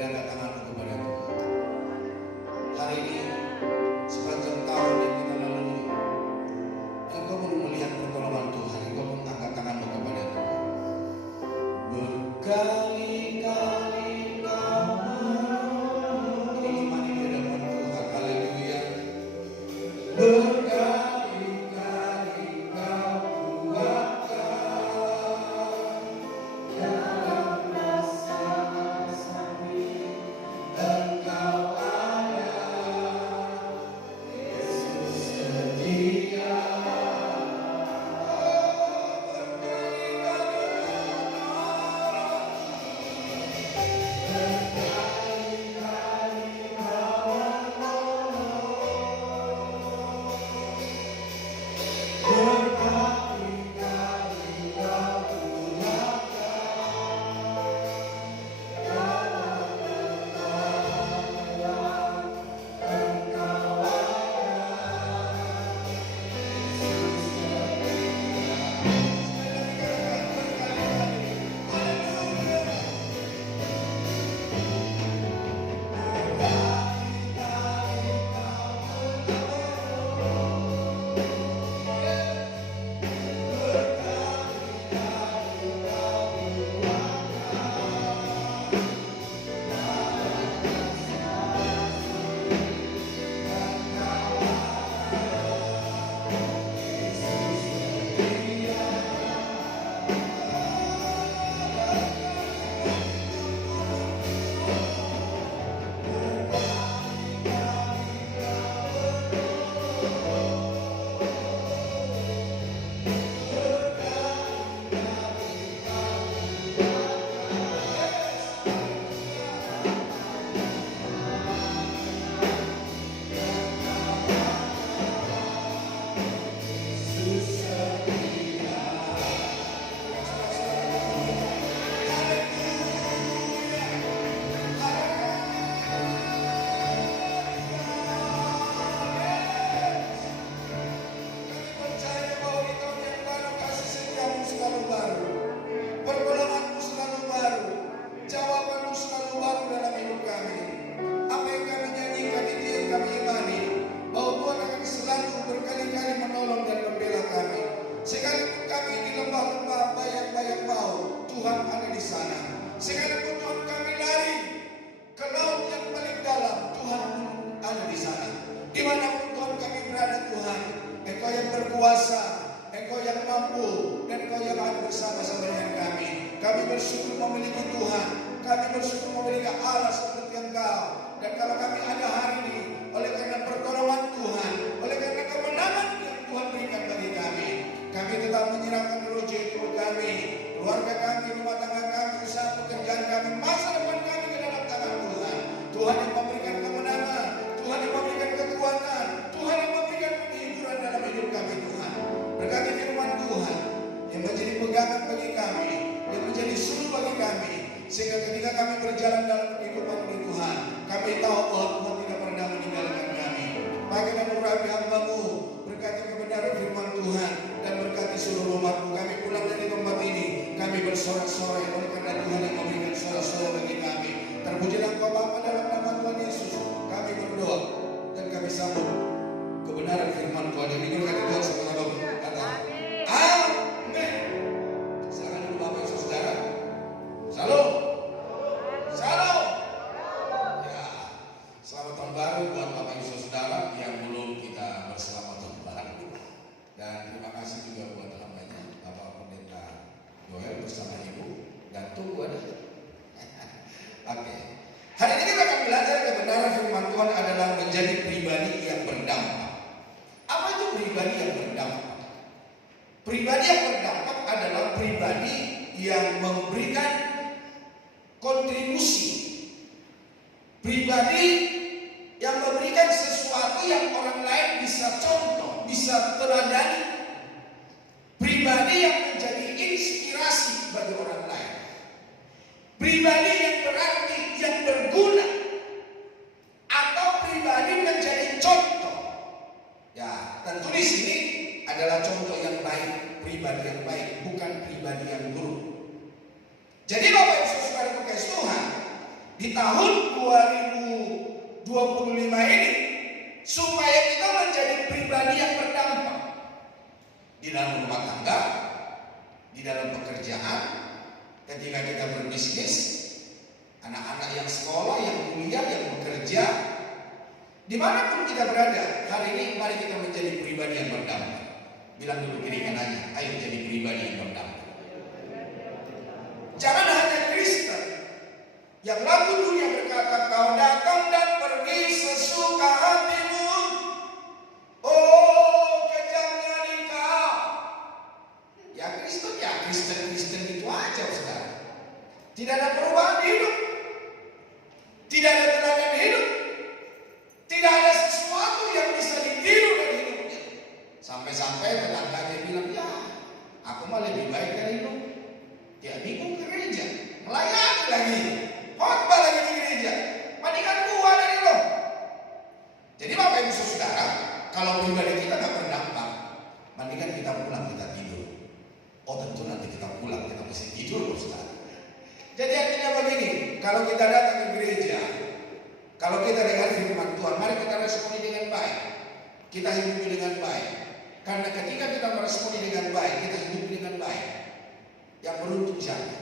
Lihat tanganmu kepada Tuhan. Hari ini sepanjang tahun yang kita lalui, engkau belum melihat pertolongan Tuhan. Engkau mengangkat tanganmu kepada Tuhan. Berkali-kali kau menolong. Ini iman di hadapan Tuhan. Haleluya. Berkali-kali kau kuatkan dalam masa-masa ini. Engkau ada, Yesus setia. Dimanapun Tuhan kami berada, Tuhan, Engkau yang berkuasa, Engkau yang mampu, dan Engkau yang ada bersama-sama dengan kami. Kami bersyukur memiliki Tuhan, kami bersyukur memiliki Allah seperti Engkau. Dan kalau kami ada hari ini, oleh karena pertolongan Tuhan, oleh karena kemenangan yang Tuhan berikan bagi kami tetap menyerahkan hidup kami, keluarga kami, rumah tangga kami, usaha pekerjaan kami, masa depan kami ke dalam tangan Tuhan. Tuhan yang memberikan kemenangan, Tuhan yang memberikan kekuatan, Tuhan yang memberikan penghiburan dalam hidup kami, Tuhan. Berkati firman Tuhan yang menjadi pegangan bagi kami, yang menjadi suluh bagi kami, sehingga ketika kami berjalan dalam kehidupan ini, Tuhan, kami tahu bahwa Tuhan tidak pernah meninggalkan kami. Pakai dan urapi hamba-Mu, berkati kebenaran firman Tuhan, dan berkati seluruh umat-Mu. Kami pulang dari tempat ini, kami bersorak-sorai oleh karena Tuhan yang memberikan sorak-sorai bagi kami. Terpujilah Engkau Bapa dalam nama Tuhan Yesus. Kami berdoa dan kami sambut kebenaran firman Tuhan. Yang didengarkan Tuhan sama-sama berkata, amin. Silakan dulu Bapak Ibu Saudara. Salam. Salam. Ya, selamat tahun baru buat Bapak Ibu Saudara yang belum kita berselamat tahun baru. Dan terima kasih juga buat hambanya Bapak Pendeta Joel bersama Ibu dan tunggu ada. Oke. Hari ini kita akan belajar kebenaran firman Tuhan adalah menjadi pribadi yang berdampak. Apa itu pribadi yang berdampak? Pribadi yang berdampak adalah pribadi yang memberikan kontribusi. Pribadi yang memberikan sesuatu yang orang lain bisa contoh, bisa teladani. Pribadi yang menjadi inspirasi bagi orang lain. Pribadi yang berarti, yang berguna. Atau pribadi menjadi contoh. Ya, tentu di sini adalah contoh yang baik, pribadi yang baik, bukan pribadi yang buruk. Jadi Bapak Ibu Saudara kasih Tuhan, di tahun 2025 ini, supaya kita menjadi pribadi yang berdampak di dalam rumah tangga, di dalam pekerjaan, ketika kita berbisnis, anak-anak yang sekolah, yang kuliah, yang bekerja, dimanapun kita berada. Hari ini mari kita menjadi pribadi yang berdampak. Bilang dulu kiri kanannya, ayo jadi pribadi yang berdampak. Jangan hanya Kristen yang lagu dunia berkata, kau datang dan pergi sesuka hatimu. Oh, kejamnya di kau. Ya Kristen itu aja, saudara. Tidak ada perubahan hidup, tidak ada teladan hidup, tidak ada sesuatu yang bisa ditiru dari hidupnya. Sampai-sampai tetangganya bilang, ya aku mah lebih baik dari lu. Ya minggu ke gereja, melayani lagi, khotbah lagi di gereja, mendingan gua dari lo. Jadi Bapak Ibu Saudara, kalau pribadi kita nggak berdampak, mendingan kita pulang, kita tidur. Oh tentu nanti kita pulang, kita mesti tidur, Saudara. Jadi artinya begini, kalau kita datang ke gereja, kalau kita dengar firman Tuhan, mari kita responi dengan baik, kita hidup dengan baik. Karena ketika kita meresponi dengan baik, kita hidup dengan baik. Yang beruntung siapa?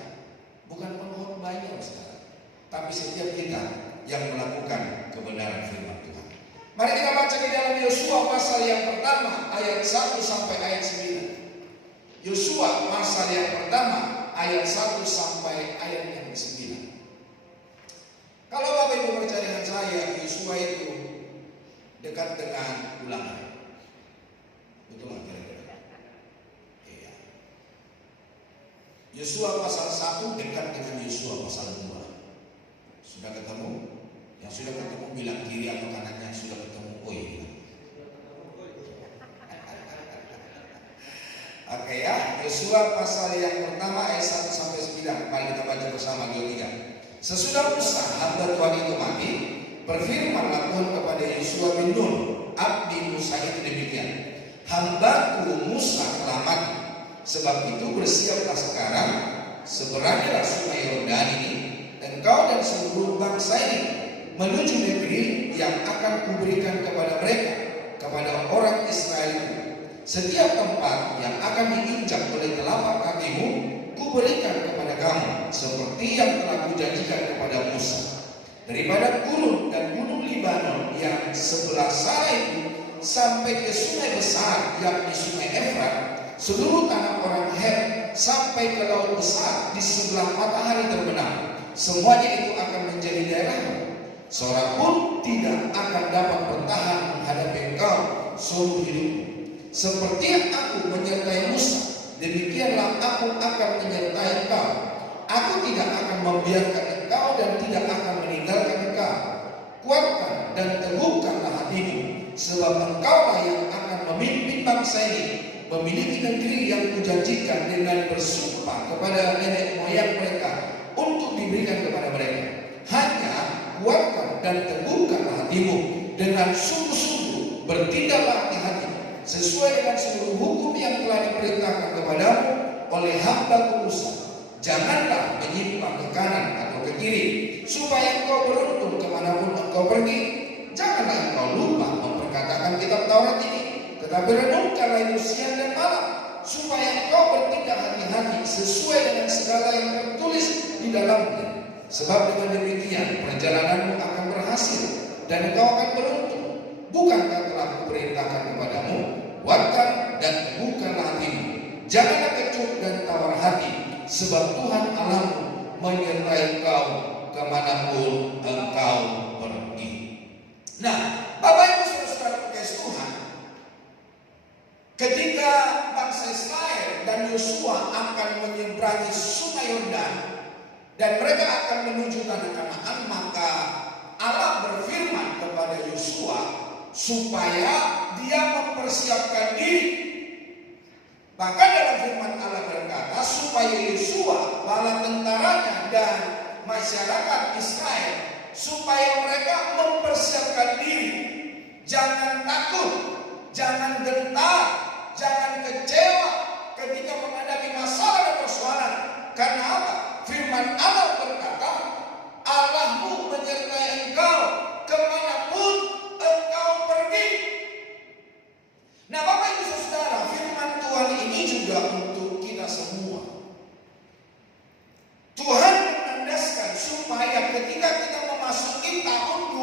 Bukan pemohon banyak, Saudara, tapi setiap kita yang melakukan kebenaran firman Tuhan. Mari kita baca di dalam Yosua pasal yang pertama ayat 1 sampai ayat 9. Yosua pasal yang pertama ayat 1 sampai ayat yang 9. Kalau Bapak Ibu percaya dengan saya, Yosua itu dekat dengan ulangan. Betul nggak kira-kira? Iya. Yosua pasal 1 dekat dengan Yosua pasal 2. Sudah ketemu? Yang sudah ketemu bilang kiri atau kanannya sudah ketemu. Oi. Oke ya, Yosua pasal yang pertama ayat 1 sampai 9. Mari kita baca bersama 2-3. Sesudah Musa hamba Tuhan itu mati, berfirmanlah Tuhan kepada Yosua bin Nun, abdi Musa itu demikian. Hambaku Musa telah mati. Sebab itu bersiaplah sekarang, seberangilah sungai Yordan ini, engkau dan seluruh bangsa ini menuju negeri yang akan kuberikan kepada mereka, kepada orang Israel itu. Setiap tempat yang akan diinjak oleh telapak kakimu, kuberikan kepada kamu, seperti yang telah kujanjikan kepada Musa. Daripada gunung dan gunung Libanon yang sebelah sana itu sampai ke sungai besar, yakni sungai Efrat, seluruh tanah orang Het sampai ke laut besar di sebelah matahari terbenam, semuanya itu akan menjadi daerahmu. Seorang pun tidak akan dapat bertahan menghadapi engkau seumur hidupmu. Seperti yang aku menyertai Musa, demikianlah aku akan menyertai engkau. Aku tidak akan membiarkan engkau dan tidak akan meninggalkan engkau. Kuatkan dan teguhkanlah hatimu, sebab engkaulah yang akan memimpin bangsa ini memiliki negeri yang kujanjikan dengan bersumpah kepada nenek moyang mereka untuk diberikan kepada mereka. Hanya kuatkan dan teguhkanlah hatimu dengan sungguh-sungguh, bertindaklah hati-hati sesuai dengan seluruh hukum yang telah diperintahkan kepadamu oleh hamba Musa. Janganlah menyimpang ke kanan atau ke kiri, supaya engkau beruntung kemanapun engkau pergi. Janganlah engkau lupa memperkatakan kitab Taurat ini, tetapi renungkanlah itu siang dan malam, supaya engkau bertindak hati-hati sesuai dengan segala yang tertulis di dalamnya. Sebab dengan demikian perjalananmu akan berhasil dan engkau akan beruntung. Bukankah telah kuperintahkan kepadamu, kuatkan dan teguhkanlah hatimu, janganlah kecut dan tawar hati, sebab Tuhan Allahmu menyertai engkau kemanapun engkau pergi. Nah, Bapak Ibu Saudara kasih Tuhan, ketika bangsa Israel dan Yosua akan menyeberangi sungai Yordan dan mereka akan menuju tanah Kanaan, maka Allah berfirman kepada Yosua supaya dia mempersiapkan diri. Bahkan dalam firman Allah berkata supaya Yosua, bala tentaranya dan masyarakat Israel, supaya mereka mempersiapkan diri. Jangan takut, jangan gentar, jangan kecewa ketika menghadapi masalah dan persoalan. Karena apa? Firman Allah berkata, Allahmu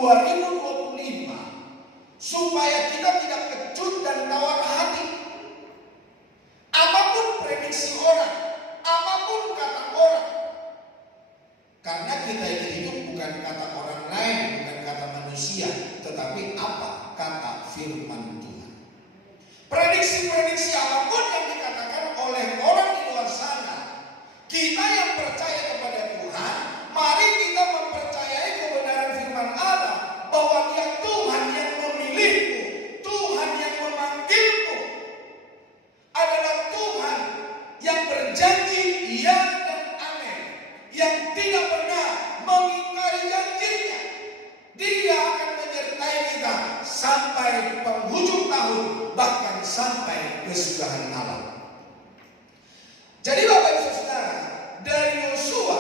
2025 supaya kita tidak kecut dan tawar hati. Apapun prediksi orang, apapun kata orang. Karena kita ini hidup bukan kata orang lain, bukan kata manusia, tetapi apa? Kata firman Tuhan. Prediksi-prediksi apapun yang dikatakan oleh orang di luar sana, kita yang percaya kepada Tuhan, mari kita mempercayai kebenaran firman Allah bahwa Dia Tuhan yang memilihmu, Tuhan yang memanggilmu, adalah Tuhan yang berjanji ya dan amin, yang tidak pernah mengingkari janjinya. Dia akan menyertai kita sampai penghujung tahun, bahkan sampai kesudahan alam. Jadi Bapak Ibu Saudara, dari Yosua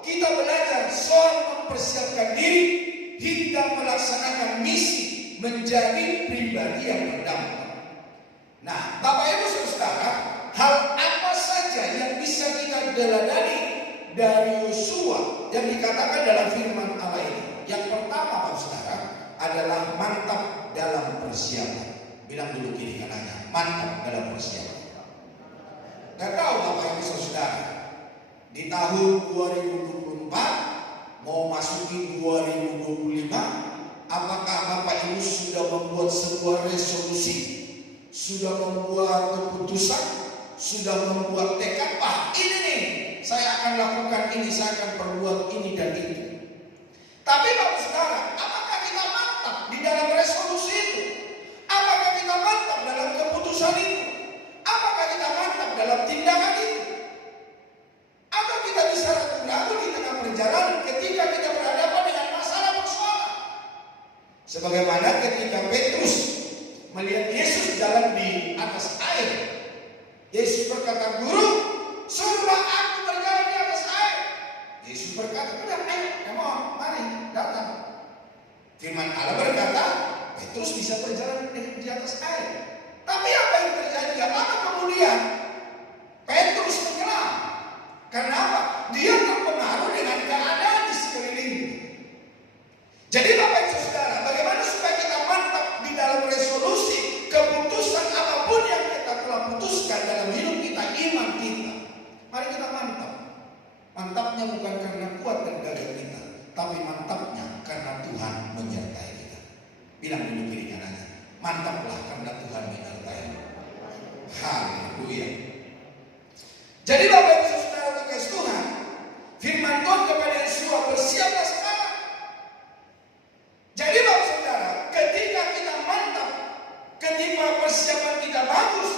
kita belajar soal mempersiapkan diri hingga melaksanakan misi menjadi pribadi yang berdampak. Nah, Bapak Ibu Saudara, hal apa saja yang bisa kita teladani dari Yosua yang dikatakan dalam firman Allah ini? Yang pertama Bapak Saudara adalah mantap dalam persiapan. Bilang dulu kiri kanannya, mantap dalam persiapan. Gak tahu Bapak Ibu Saudara, di tahun 2024 mau masuki 2025, apakah Bapak Ibu sudah membuat sebuah resolusi, sudah membuat keputusan, sudah membuat tekad, ini nih saya akan lakukan ini, saya akan perbuat ini dan itu. Tapi Bapak Saudara, apakah kita mantap di dalam resolusi itu? Apakah kita mantap dalam keputusan itu? Apakah kita mantap dalam tindakan itu? Atau kita bisa ragu-ragu di tengah perjalanan ketika kita berhadapan dengan masalah persoalan? Sebagaimana ketika Petrus melihat Yesus jalan di atas air, Yesus berkata, "Guru, suruhlah aku berjalan di atas air." Yesus berkata, "Udah, ayo, mari, datang." Firman Allah berkata, Petrus bisa berjalan di atas air. Tapi apa yang terjadi? Gak lama kemudian Petrus tenggelam. Kenapa? Dia terpengaruh dengan keadaan di sekelilingnya. Jadi Bapak Ibu Saudara, bagaimana supaya kita mantap di dalam resolusi, keputusan apapun yang kita telah putuskan dalam hidup kita, iman kita. Mari kita mantap. Mantapnya bukan karena kuat dan gagah kita, tapi mantapnya karena Tuhan menyertai kita. Bilang dulu kiri kanannya, mantaplah karena Tuhan menyertai. Haleluya. Jadi Bapak Ibu Saudara kasih Tuhan, firman Tuhan kepada Yosua, bersiaplah sekarang. Jadi Bapak Saudara, ketika kita mantap, ketika persiapan kita bagus,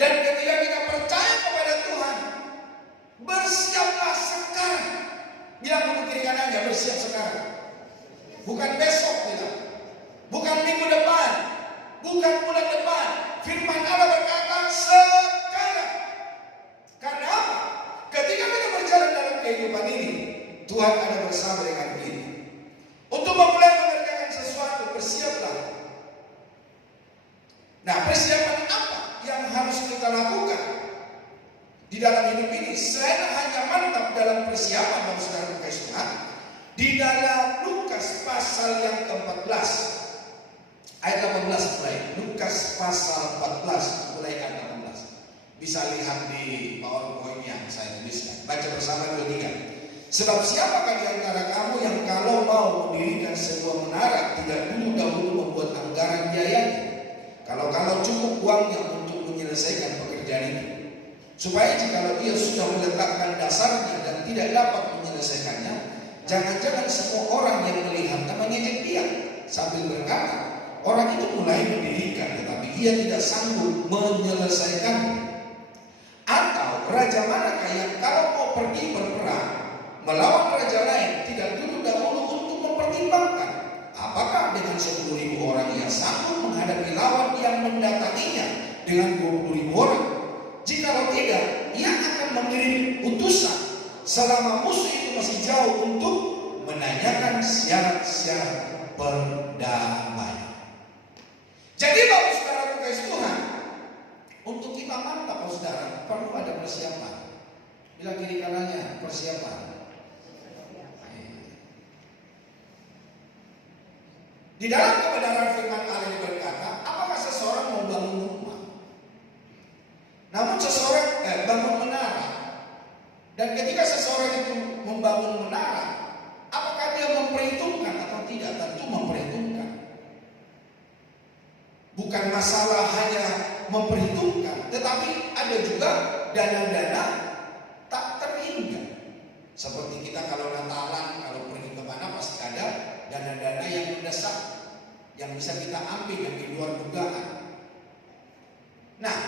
dan ketika kita percaya kepada Tuhan, bersiaplah sekarang. Bilang dulu kiri kanannya, bersiap sekarang. Bukan besok kita, bukan minggu depan, bukan bulan depan. Firman Allah berkata sekarang. Karena apa? Ketika kita berjalan dalam kehidupan ini, Tuhan ada bersama dengan kita. Untuk memulai mengerjakan sesuatu, bersiaplah. Nah, persiapan apa yang harus kita lakukan di dalam hidup ini? Selain hanya mantap dalam persiapan, Bapak Saudara kasih Tuhan, di dalam Lukas pasal yang ke-14 ayat 18 mulai. Lukas pasal 14 mulai ayat 18. Bisa lihat di PowerPoint yang saya tuliskan. Baca bersama 2-3. Sebab siapakah di antara kamu yang kalau mau mendirikan sebuah menara tidak dahulu membuat anggaran biayanya? Kalau cukup uangnya untuk menyelesaikan pekerjaan itu. Supaya jikalau ia sudah meletakkan dasarnya dan tidak dapat menyelesaikannya, jangan-jangan semua orang yang melihat mengejek dia sambil berkata, orang itu mulai mendirikan tetapi ia tidak sanggup menyelesaikannya. Atau raja manakah yang kalau mau pergi berperang melawan raja lain tidak dahulu untuk mempertimbangkan apakah dengan 10.000 orang ia sanggup menghadapi lawan yang mendatanginya dengan 20.000 orang? Jikalau tidak, ia akan mengirim utusan selama musuh itu masih jauh untuk menanyakan syarat-syarat perdamaian. Jadi Bapak Saudara kasih Tuhan, untuk kita mantap Bapak Saudara perlu ada persiapan. Bilang kiri kanannya, persiapan. Di dalam kebenaran firman Allah ini berkata, apakah seseorang mau bangun rumah? Namun seseorang bangun menara. Dan ketika seseorang itu membangun menara, apakah dia memperhitungkan atau tidak? Tentu memperhitungkan. Bukan masalah hanya memperhitungkan, tetapi ada juga dana-dana tak terhingga. Seperti kita kalau Natalan, kalau pergi ke mana pasti ada dana-dana yang mendesak, yang bisa kita ambil yang di luar dugaan. Nah,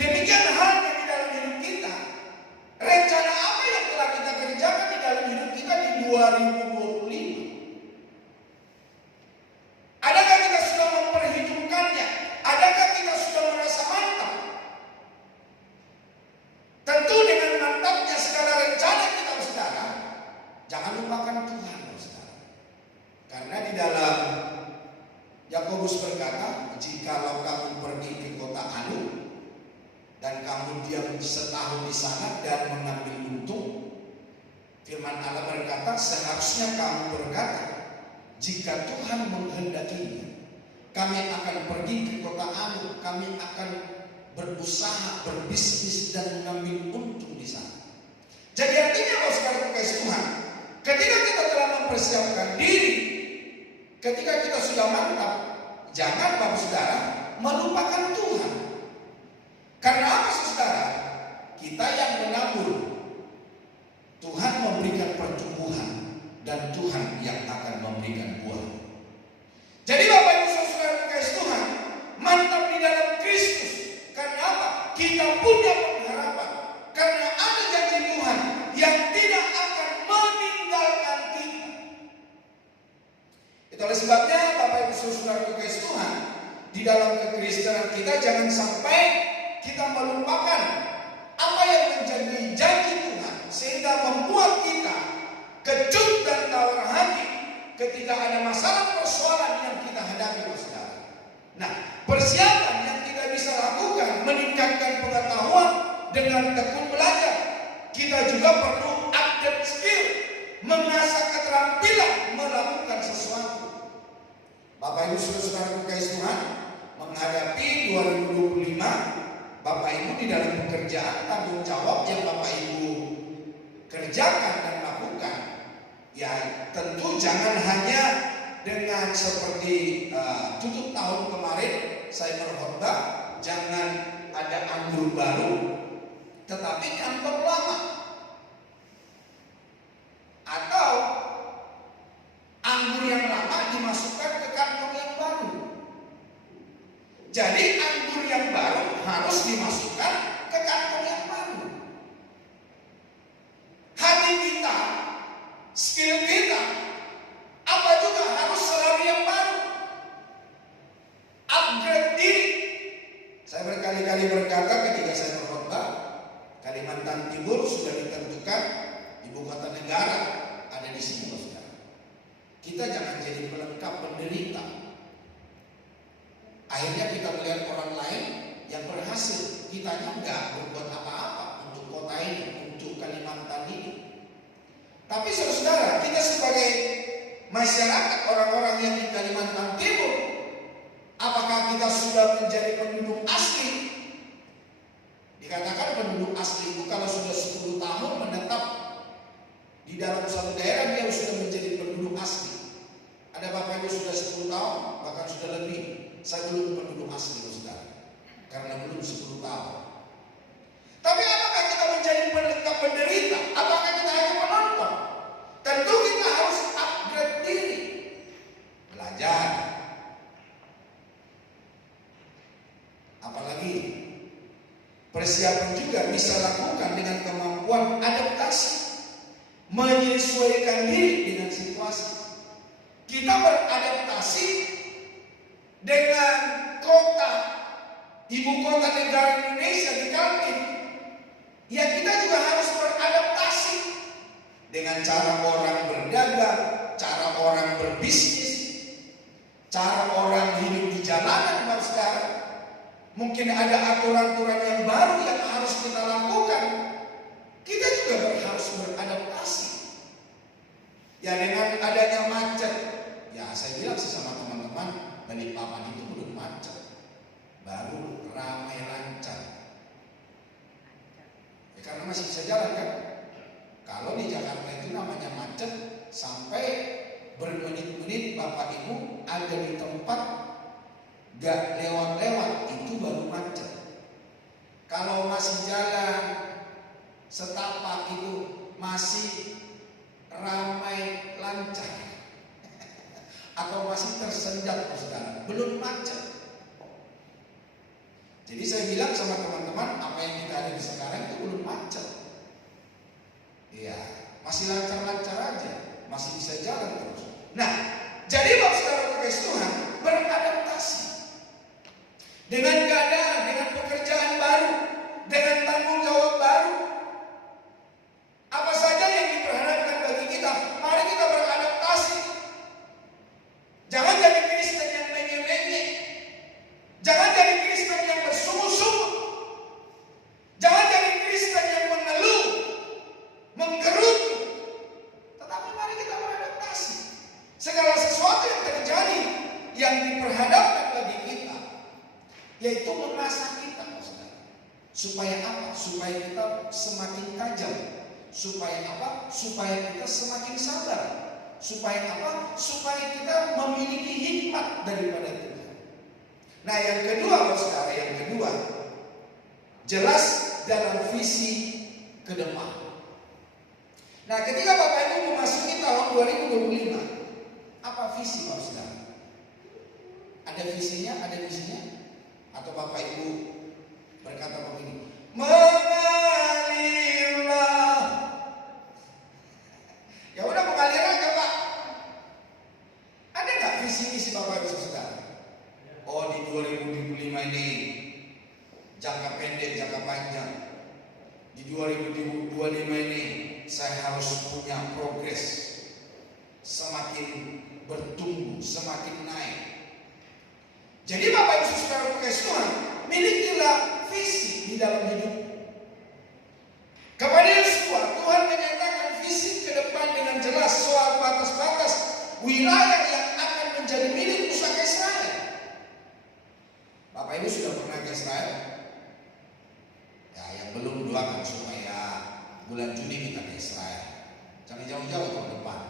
demikian halnya di dalam hidup kita. Rencana apa yang telah kita kerjakan di dalam hidup kita di 2025? Adakah kita sudah memperhitungkannya? Adakah kita sudah merasa mantap? Tentu dengan mantapnya segala rencana kita, saudara, jangan lupakan Tuhan, saudara. Karena di dalam Yakobus berkata, jikalau kamu pergi ke kota Anu dan kamu diam setahun di sana dan mengambil untung, firman Allah berkata, seharusnya kamu berkata, jika Tuhan menghendakinya, kami akan pergi ke kota Anu, kami akan berusaha, berbisnis dan mengambil untung di sana. Jadi artinya kalau sekarang kasih Tuhan, ketika kita telah mempersiapkan diri, ketika kita sudah mantap, jangan Bapak Saudara melupakan Tuhan. Karena apa saudara? Kita yang menabur, Tuhan memberikan pertumbuhan dan Tuhan yang akan memberikan buah. Jadi Bapak Ibu Saudara kasih Tuhan, mantap di dalam Kristus. Karena apa? Kita punya pengharapan. Karena ada janji Tuhan yang tidak akan meninggalkan kita. Itulah sebabnya Bapak Ibu Saudara kasih Tuhan, di dalam kekristenan kita jangan sampai kita melupakan apa yang menjadi janji Tuhan, sehingga membuat kita kecut dan tawar hati ketika ada masalah persoalan yang kita hadapi, saudara. Nah, persiapan yang kita bisa lakukan meningkatkan pengetahuan dengan tekun belajar. Kita juga perlu update skill, mengasah keterampilan melakukan sesuatu. Bapak Ibu Saudara kasih Tuhan, menghadapi 2025, Bapak Ibu di dalam pekerjaan tanggung jawab yang Bapak Ibu kerjakan dan lakukan, ya tentu jangan hanya dengan seperti tutup tahun kemarin saya berkhotbah, jangan ada anggur baru, tetapi kantong lama, atau anggur yang lama dimasukkan ke kantong yang baru. Jadi anggur yang baru harus dimasukkan ke kantong yang baru. Hati kita, skill kita, apa juga harus selalu yang baru. Upgrade diri. Saya berkali-kali berkata ketika saya berkhotbah, Kalimantan Timur sudah ditentukan ibu kota negara ada di sini, saudara. Kita jangan jadi pelengkap penderita. Akhirnya kita melihat orang lain yang berhasil, kita enggak berbuat apa-apa untuk kota ini, untuk Kalimantan ini. Tapi saudara, kita sebagai masyarakat orang-orang yang di Kalimantan Timur, apakah kita sudah menjadi penduduk asli? Dikatakan penduduk asli itu kalau sudah 10 tahun menetap di dalam suatu daerah, dia sudah menjadi penduduk asli. Ada Bapak Ibu sudah 10 tahun, bahkan sudah lebih. Saya belum penduduk asli, saudara, karena belum 10 tahun. Tapi apakah kita menjadi pelengkap penderita? Apakah kita hanya penonton? Tentu kita harus upgrade diri, belajar. Apalagi persiapan juga bisa lakukan dengan kemampuan adaptasi, menyesuaikan diri dengan situasi. Kita beradaptasi dengan kota, ibu kota negara Indonesia di Kaltim. Ya kita juga harus beradaptasi dengan cara orang berdagang, cara orang berbisnis, cara orang hidup di jalanan, saudara. Mungkin ada aturan-aturan yang baru yang harus kita lakukan. Kita juga harus beradaptasi. Ya dengan adanya macet, ya saya bilang sih sama teman-teman, Balikpapan itu belum macet, baru ramai lancar. Ya, karena masih bisa jalan kan. Kalau di Jakarta itu namanya macet sampai bermenit-menit Bapak Ibu ada di tempat gak lewat-lewat, itu baru macet. Kalau masih jalan setapak itu masih ramai lancar atau masih tersendat, saudara, belum macet. Jadi saya bilang sama teman-teman, apa yang kita ada di sekarang itu belum macet. Iya, masih lancar-lancar aja, masih bisa jalan terus. Nah, jadi Bapak Saudara kasih Tuhan beradaptasi dengan keadaan, dengan pekerjaan baru, dengan tanggung jawab baru. Apa saja yang diperhadapkan bagi kita, mari kita beradaptasi. Jangan jadi Kristen yang menye-menye. Jangan jadi Kristen yang bersungguh-sungguh. Jangan jadi Kristen yang mengeluh, menggerutu. Tetapi mari kita beradaptasi. Segala sesuatu yang terjadi, yang diperhadapkan bagi kita, yaitu mengasah kita, saudara. Supaya apa? Supaya kita semakin tajam. Supaya apa? Supaya kita semakin sabar. Supaya apa? Supaya kita memiliki hikmat daripada Tuhan. Nah, yang kedua, saudara, yang kedua, jelas dalam visi ke depan. Nah, ketika Bapak Ibu memasuki tahun 2025, apa visi Bapak Saudara? Ada visinya, ada misinya? Atau Bapak Ibu berkata begini, mengalirlah. Ya udah mengalir aja, Pak. Ada nggak visi misi Bapak Ibu Saudara? Oh, di 2025 ini jangka pendek, jangka panjang. Di 2025 ini saya harus punya progres, semakin bertumbuh, semakin naik. Jadi Bapak Ibu Saudara kasih Tuhan, milikilah visi di dalam hidup. Kepada Yosua, Tuhan menyatakan visi ke depan dengan jelas soal batas-batas wilayah yang akan menjadi milik pusaka Israel. Bapak Ibu sudah pernah ke Israel? Ya, yang belum doakan supaya bulan Juni kita ke Israel. Jangan jauh-jauh tahun depan,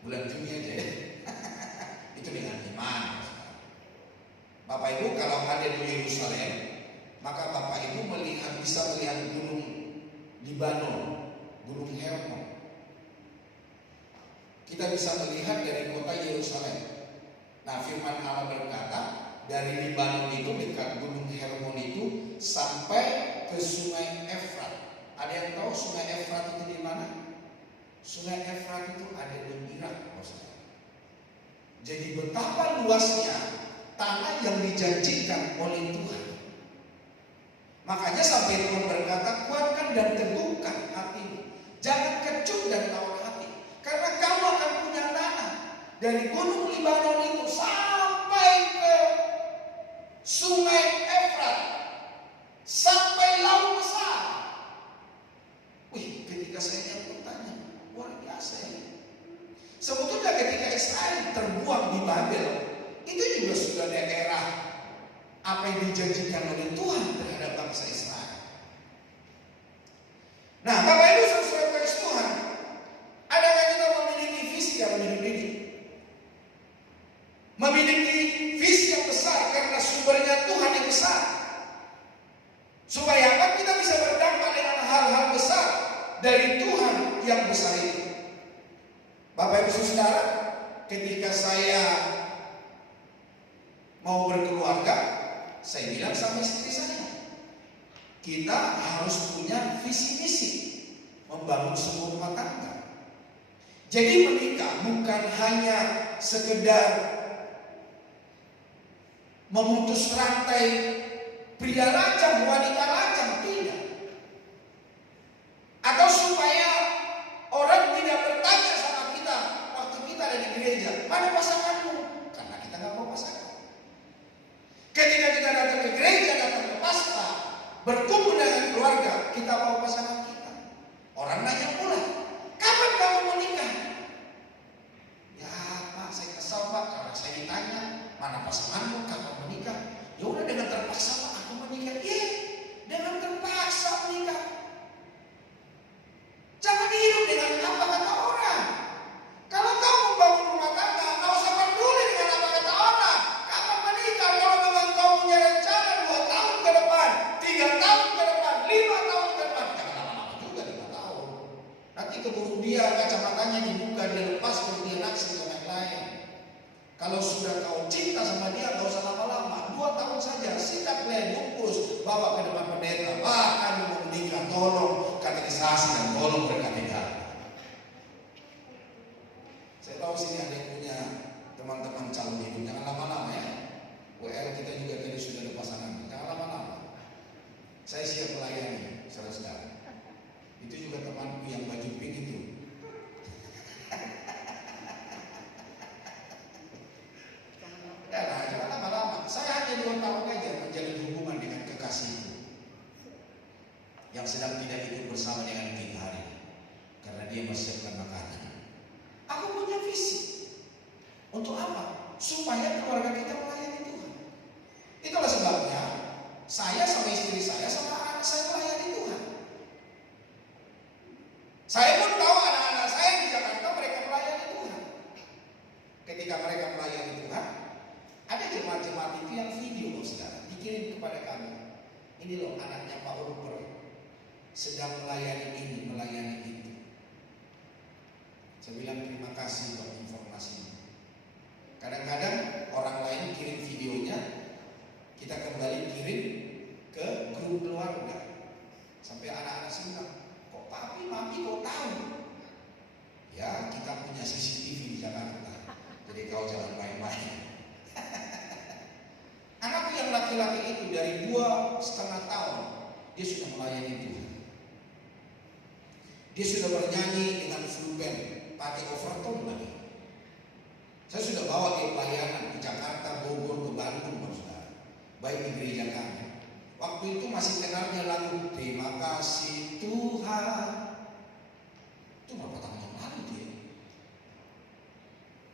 bulan Juni aja ya. Itu dengan iman. Bapak Ibu kalau ada di Yerusalem, maka Bapak Ibu bisa melihat gunung Libanon, gunung Hermon. Kita bisa melihat dari kota Yerusalem. Nah, firman Allah berkata, dari Libanon itu dekat gunung Hermon itu sampai ke sungai Efrat. Ada yang tahu sungai Efrat itu di mana? Sungai Efrat itu ada di Irak, jadi betapa luasnya tanah yang dijanjikan oleh Tuhan. Makanya sampai Tuhan berkata, kuatkan dan teguhkan hatimu, jangan kecut dan tawar hati, karena kamu akan punya tanah dari gunung Libanon itu sampai ke sungai Efrat, sampai laut besar. Wih, ketika saya lihat bertanya, luar biasa ya. Sebetulnya ketika Israel terbuang di Babel, itu juga sudah daerah apa yang dijanjikan oleh Tuhan terhadap bangsa Israel. Nah, Bapak Ibu saudara kasih Tuhan, adakah kita memiliki visi dalam hidup ini? Memiliki visi yang besar karena sumbernya Tuhan yang besar. Supaya apa? Kita bisa berdampak dengan hal-hal besar dari Tuhan yang besar itu. Bapak Ibu saudara, ketika saya mau berkeluarga, saya bilang sama istri saya, kita harus punya visi misi membangun sebuah rumah tangga. Jadi menikah bukan hanya sekedar memutus rantai pria lajang, wanita lajang, tidak. Atau supaya orang tidak bertanya sama kita waktu kita ada di gereja, mana pasanganmu? Karena kita nggak mau pasangan. Ketika kita datang ke gereja, datang ke pastor, berkumpul dengan keluarga, kita mau pasangan kita. Orang nanya pula, kapan kamu menikah? Ya Pak, saya kesal Pak, karena saya ditanya. Mana pasanganmu, kapan menikah? Ya udah dengan terpaksa Pak aku menikah. Iya, dengan terpaksa menikah. Jangan hidup dengan apa kata orang. Kalau kau membangun rumah tangga, kau usah peduli dengan apa kata orang. Kapan menikah? Kalau memang kau punya rencana 2 tahun ke depan, 3 tahun ke depan, 5 tahun ke depan, jangan lama-lama juga 5 tahun. Nanti keburu dia kacamatanya dibuka, dia lepas kalau dia naksir dengan yang lain. Kalau sudah kau cinta sama dia, gak usah lama-lama, 2 tahun saja, sikat play, bungkus, bawa ke depan pendeta. Pak, kami mau menikah, tolong katekisasi dan tolong berkati-kati. Saya tahu sini ada yang punya teman-teman calon hidup, jangan lama-lama ya. WL kita juga tadi sudah ada pasangan, jangan lama-lama. Saya siap melayani, saudara-saudara. Itu juga temanku yang baju pink itu. Jangan lama-lama. Saya hanya 2 tahun aja menjalin hubungan dengan kekasihku yang sedang tidak ikut bersama dengan kita hari ini karena dia mempersiapkan makanan. Aku punya visi. Untuk apa? Supaya keluarga kita melayani Tuhan. Itulah sebabnya saya sama istri saya sama anak saya melayani Tuhan. Saya pun tahu anak-anak saya di Jakarta mereka melayani Tuhan. Ketika mereka melayani Tuhan, ada jemaat-jemaat itu yang video saudara dikirim kepada kami. Ini loh anaknya Pak Urper sedang melayani ini, melayani itu. Saya bilang terima kasih buat informasinya. Kadang-kadang orang lain kirim videonya, kita kembali kirim ke grup keluarga. Sampai anak-anak saya bilang, kok papi, mami kok tahu? Ya kita punya CCTV di Jakarta, jadi kau jangan main-main. Anakku yang laki-laki itu dari 2,5 tahun dia sudah melayani Tuhan. Dia sudah bernyanyi dengan full band, pakai overtone lagi. Saya sudah bawa dia pelayanan di Jakarta, Bogor, ke Bandung, saudara. Baik di gereja kami. Waktu itu masih kenalnya lagu Terima Kasih Tuhan. Itu berapa tahun yang lalu dia.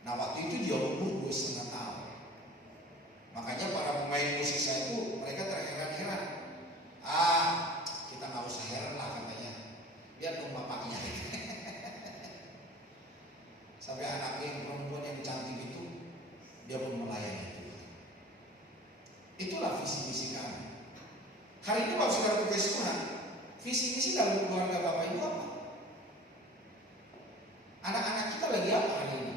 Nah waktu itu dia umur 2,5 tahun. Makanya para pemain musik saya itu mereka terheran-heran. Kita nggak usah heran lah katanya. Lihat dong bapaknya. Sampai anaknya yang perempuan yang cantik itu dia pun melayani Tuhan. Itulah visi misi kami. Hari ini kalau sudah berkes Tuhan, visi misi dalam keluarga Bapak Ibu apa? Anak-anak kita lagi apa hari ini?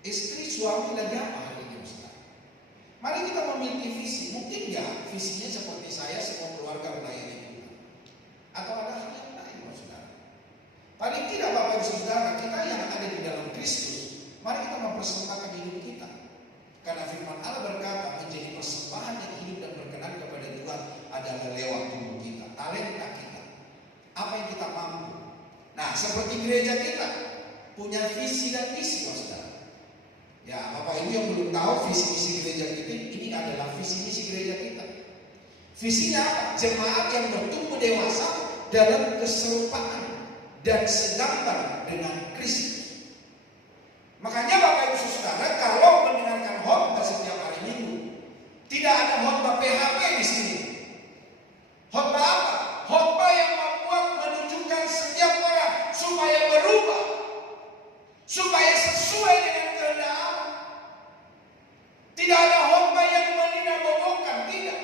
Istri suami lagi apa hari ini, Ustaz? Mari kita memiliki visi. Mungkin nggak visinya seperti saya semua keluarga melayani Tuhan? Atau ada hal yang lain, Saudara? Paling tidak Bapak Ibu Saudara, kita yang ada di dalam Kristus, mari kita mempersembahkan hidup kita. Karena firman Allah berkata, menjadi persembahan yang hidup dan berkenan kepada Tuhan adalah lewat tubuh kita, talenta kita, apa yang kita mampu. Nah, seperti gereja kita punya visi dan misi, Saudara. Ya, Bapak Ibu yang belum tahu visi misi gereja kita, ini adalah visi misi gereja kita. Visinya apa? Jemaat yang bertumbuh dewasa dalam keserupaan dan segambar dengan Kristus. Makanya Bapak Ibu Saudara, kalau mendengarkan khotbah setiap hari Minggu, tidak ada khotbah PHP di sini. Khotbah apa? Khotbah yang membuat menunjukkan setiap orang supaya berubah, supaya sesuai dengan kehendak Allah. Tidak ada khotbah yang meninabobokan, tidak.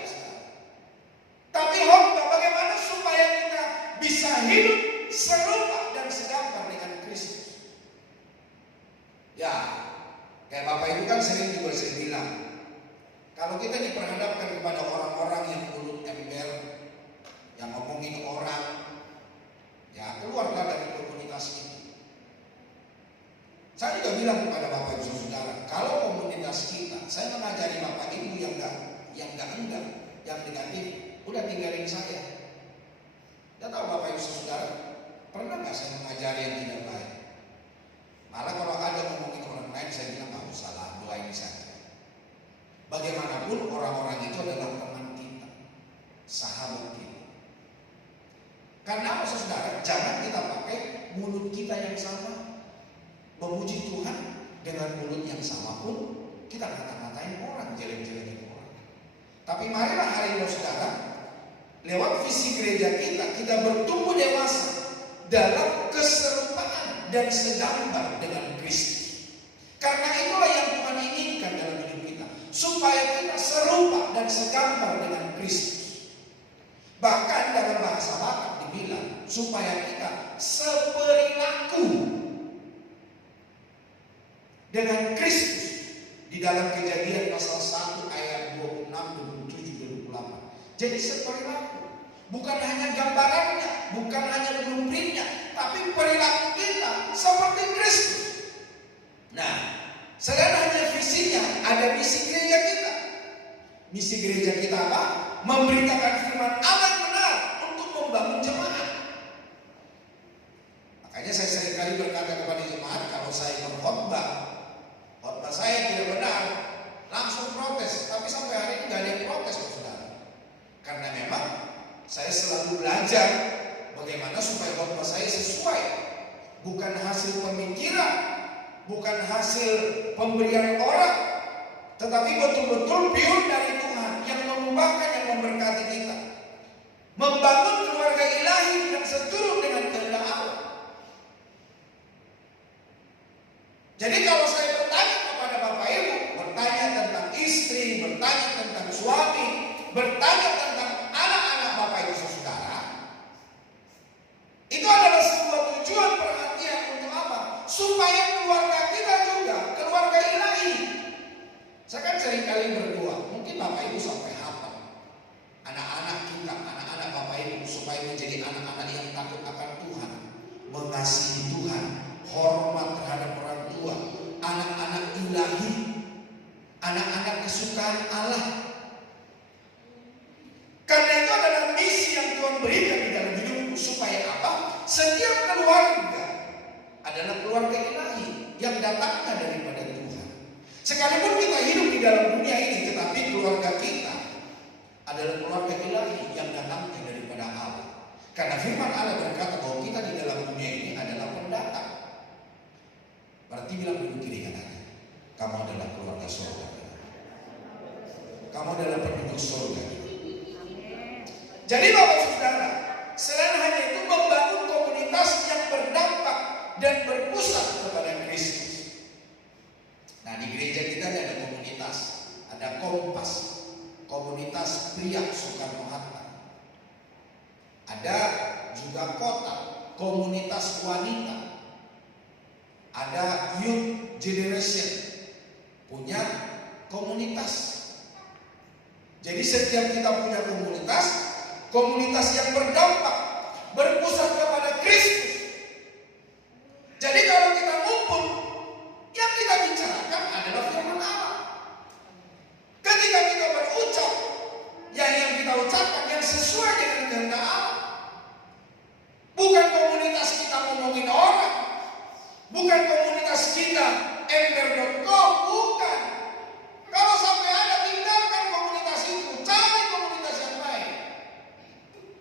Tapi khotbah bagaimana supaya kita bisa hidup serupa dan segambar dengan Kristus. Ya, kayak Bapak Ibu kan sering juga saya bilang, kalau kita diperhadapkan kepada orang-orang yang mulut ember, yang ngomongin orang, ya keluarlah dari komunitas itu. Saya juga bilang kepada Bapak Ibu Saudara, kalau komunitas kita, saya mengajari Bapak Ibu yang enggak, yang negatif, udah tinggalin saya. Tidak tahu Bapak Ibu Saudara, pernah nggak saya mengajari yang tidak baik? Malah kalau ada ngomongin orang lain, saya bilang nggak usah lah, doain saja. Bagaimanapun orang-orang itu adalah teman kita, sahabat kita. Karena apa Saudara? Jangan kita pakai mulut kita yang sama memuji Tuhan dengan mulut yang sama pun kita ngata-ngatain orang, jelek-jelekin orang. Tapi marilah hari ini saudara, lewat visi gereja kita bertumbuh dewasa dalam keserupaan dan segambar dengan Kristus. Karena itulah yang Tuhan inginkan dalam hidup kita, supaya kita serupa dan segambar dengan Kristus. Bahkan dalam bahasa Batak dibilang supaya kita seperilaku dengan Kristus. Di dalam Kejadian pasal 1 ayat 26, 27, 28. Jadi seperilaku. Bukan hanya gambarannya, bukan hanya blueprintnya, tapi perilaku kita seperti Kristus. Nah, selain hanya visinya, ada misi gereja kita. Misi gereja kita apa? Memberitakan firman Allah yang benar untuk membangun jemaat. Makanya saya seringkali berkata kepada jemaat, kalau saya berkhotbah, khotbah saya tidak benar, langsung protes. Tapi sampai hari ini gak ada yang protes, saudara. Karena memang saya selalu belajar bagaimana supaya khotbah saya sesuai. Bukan hasil pemikiran, bukan hasil pemberian orang, tetapi betul-betul pure dari Tuhan yang mengubahkan, yang memberkati kita. Membangun keluarga ilahi yang seturut dengan kehendak Allah. Jadi kalau saya bertanya kepada Bapak Ibu, bertanya tentang istri, bertanya tentang suami, bertanya tentang anak-anak Bapak Ibu saudara, itu adalah sebuah tujuan perhatian untuk apa? Supaya keluarga kita juga keluarga ilahi. Saya kan seringkali berdoa, mungkin Bapak Ibu sampai hafal anak-anak kita, anak-anak Bapak Ibu supaya menjadi anak-anak yang takut akan Tuhan, mengasihi Tuhan, hormat terhadap orang tua, anak-anak ilahi, anak-anak kesukaan Allah. Karena itu adalah misi yang Tuhan berikan di dalam hidupku, supaya apa? Setiap keluarga adalah keluarga ilahi yang datangnya daripada Tuhan. Sekalipun kita hidup di dalam dunia ini, tetapi keluarga kita adalah keluarga ilahi yang datangnya daripada Allah. Karena firman Allah berkata bahwa kita di dalam dunia ini adalah pendatang. Berarti bilang dulu kiri kanannya, kamu adalah keluarga surga. Kamu adalah penduduk surga. Jadi Bapak Saudara, selain hanya itu membangun komunitas yang berdampak dan berpusat kepada Kristus. Nah, di gereja kita ada komunitas, ada Kompas, komunitas pria Soekarno-Hatta. Ada juga kota, komunitas wanita. Ada Youth Generation, punya komunitas. Jadi setiap kita punya komunitas, komunitas yang berdampak, berpusat kepada Kristus. Jadi kalau kita ngumpul, yang kita bicarakan adalah firman Allah. Ketika kita berucap, yang kita ucapkan yang sesuai dengan kehendak Allah. Bukan komunitas kita ngomongin orang, bukan komunitas kita ember.com, bukan. Kalau sampai ada, tinggalkan komunitas itu, cari komunitas yang lain.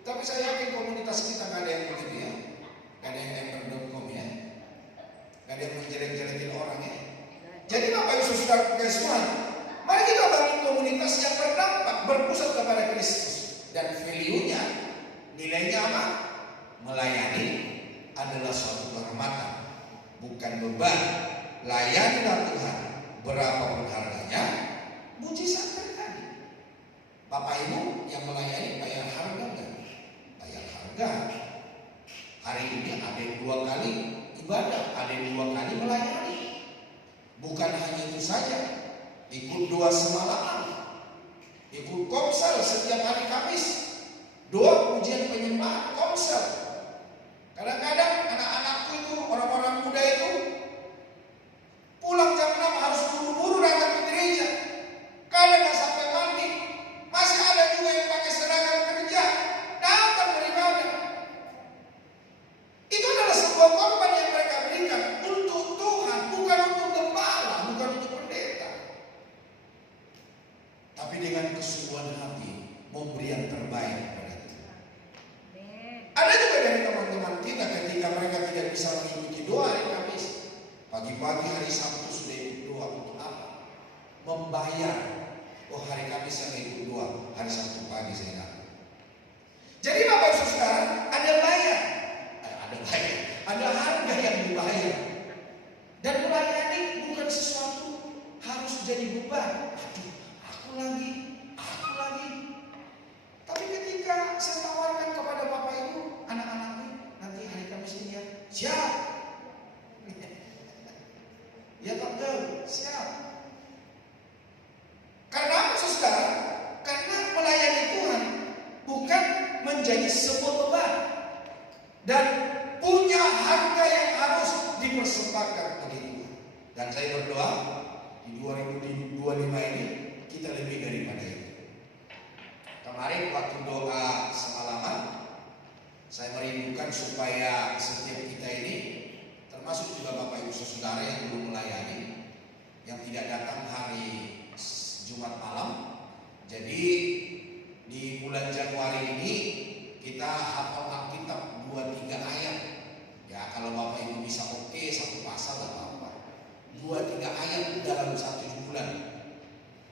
Tapi saya yakin komunitas kita gak ada yang begitu ya, gak ada yang ember.com ya, gak ada yang menjelek-jelekin orang ya. Jadi Bapak Ibu Saudara Tuhan, mari kita bangun komunitas yang berdampak, berpusat kepada Kristus. Dan value-nya, nilainya apa? Melayani adalah suatu kehormatan, bukan beban. Layanilah Tuhan, berapapun harganya, mujizat terjadi. Bapak Ibu yang melayani bayar harga enggak? Bayar harga. Hari ini ada yang 2 kali ibadah, ada yang 2 kali melayani. Bukan hanya itu saja, ikut doa semalam, ikut komsel setiap hari Kamis, doa pujian penyembahan komsel. Kadang-kadang anak-anakku itu, orang-orang muda itu pulang jam 6 harus buru-buru datang ke gereja. Kadang nggak sampai mandi, masih ada juga yang pakai seragam kerja datang beribadah. Itu adalah sebuah korban yang mereka berikan untuk Tuhan, bukan untuk gembala, bukan untuk pendeta, tapi dengan kesungguhan hati memberi yang terbaik kepada Tuhan. Ada juga dari teman-teman kita ketika mereka tidak bisa mengikuti doa hari Kamis, pagi-pagi hari Sabtu sudah ikut doa untuk apa? membayar. Oh, hari Kamis saya ikut doa, hari Sabtu pagi saya nggak. Jadi Bapak Ibu Saudara, ada harga yang dibayar. Dan melayani bukan sesuatu harus jadi beban. Aduh, aku lagi. Tapi ketika saya tawarkan kepada Bapak Ibu, anak-anaknya nanti hari Kamis ini ya, siap. Ya Pak, siap. Karena apa Saudara? Karena melayani Tuhan bukan menjadi sebuah beban dan punya harga yang harus dipersembahkan bagi Tuhan. Dan saya berdoa di 2025 ini kita lebih daripada itu. Kemarin waktu doa semalaman, saya merindukan supaya setiap kita ini, termasuk juga Bapak Ibu Saudara yang belum melayani, yang tidak datang hari Jumat malam. Jadi di bulan Januari ini kita hafal Alkitab 2-3 ayat. Ya kalau Bapak Ibu bisa oke, satu pasal gak apa-apa. 2-3 ayat dalam 1 bulan.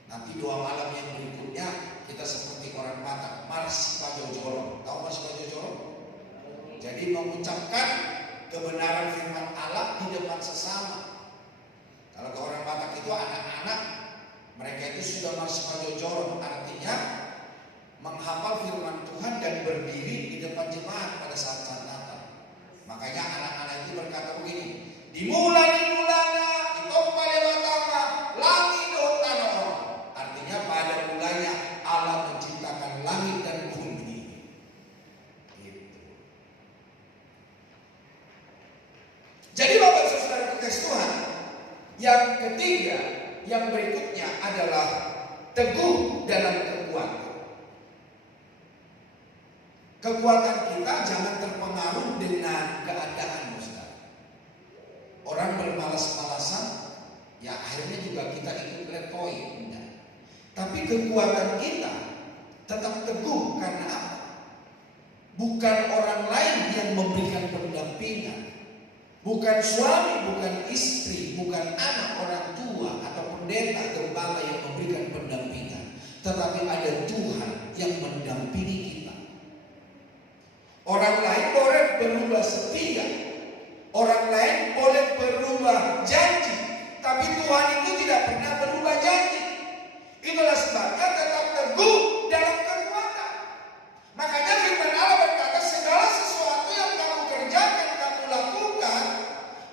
Nanti doa malam yang berikutnya kita seperti orang Batak, Mars Pajojoro. Tahu Mars Pajojoro? Jadi mengucapkan kebenaran firman Allah di depan sesama. Kalau ke orang Batak itu anak-anak, mereka itu sudah Mars Pajojoro, artinya menghafal firman Tuhan dan berdiri di depan jemaat pada saat Natal. Makanya anak-anak itu berkata begini, dimulanya itopa lewatama langit tanah. Artinya pada mulanya Allah menciptakan langit dan bumi. Gitu. Jadi Bapak Ibu Saudara kekasih Tuhan, yang ketiga, yang berikutnya adalah teguh dalam kekuatan. Kekuatan kita jangan terpengaruh dengan keadaan, Saudara. Orang bermalas-malasan, ya akhirnya juga kita ikut letoi. Tapi kekuatan kita tetap teguh karena apa? Bukan orang lain yang memberikan pendampingan, bukan suami, bukan istri, bukan anak, orang tua atau pendeta, gembala yang memberikan pendampingan, tetapi ada Tuhan yang mendampingi kita. Orang lain boleh berubah setia, orang lain boleh berubah janji, tapi Tuhan itu tidak pernah berubah janji. Itulah sebabnya tetap teguh dalam kekuatan. Makanya firman Allah berkata, segala sesuatu yang kamu kerjakan, kamu lakukan,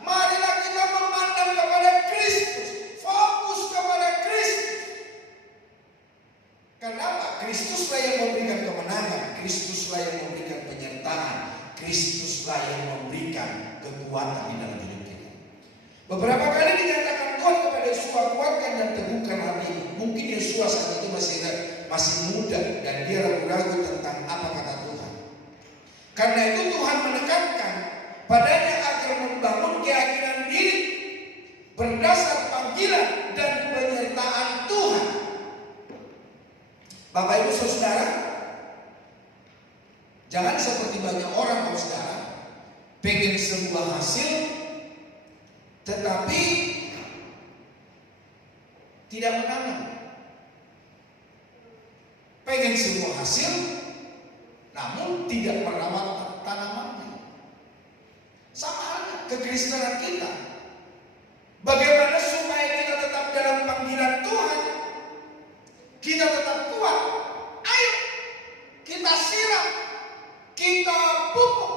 marilah kita memandang kepada Kristus, fokus kepada Kristus. Kenapa? Kristuslah yang memberikan kemenangan, Kristuslah yang memberikan penyertaan, Kristuslah yang memberikan kekuatan di dalam hidup kita. Beberapa kali dinyatakan Tuhan kepada Yosua, kuatkan dan teguhkan hatimu. Mungkin Yosua saat itu masih muda dan dia ragu-ragu tentang apa kata Tuhan. Karena itu Tuhan menekankan padanya agar membangun keyakinan diri berdasar panggilan dan penyertaan Tuhan. Bapak Ibu Saudara, jangan seperti banyak orang Saudara pengen sebuah hasil tetapi tidak menanam. Pengen sebuah hasil namun tidak merawat tanamannya. Sama halnya kekristenan kita. Bagaimana supaya kita tetap dalam panggilan Tuhan, kita tetap kuat? Ayo kita siram, kita pupuk.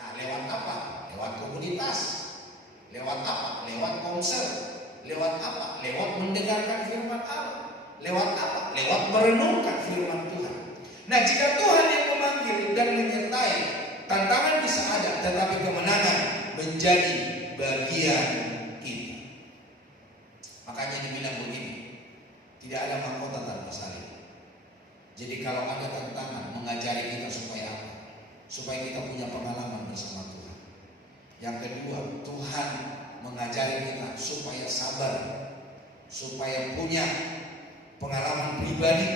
Nah, lewat apa? Lewat komunitas. Lewat apa? Lewat konser. Lewat apa? Lewat mendengarkan firman Allah. Lewat apa? Lewat merenungkan firman Tuhan. Nah, jika Tuhan yang memanggil dan menyertai, tantangan bisa ada, tetapi kemenangan menjadi bagian kita. Makanya dibilang begini, tidak ada mahkota tanpa salib. Jadi kalau ada tantangan, mengajari kita supaya apa? Supaya kita punya pengalaman bersama Tuhan. Yang kedua, Tuhan mengajari kita supaya sabar, supaya punya pengalaman pribadi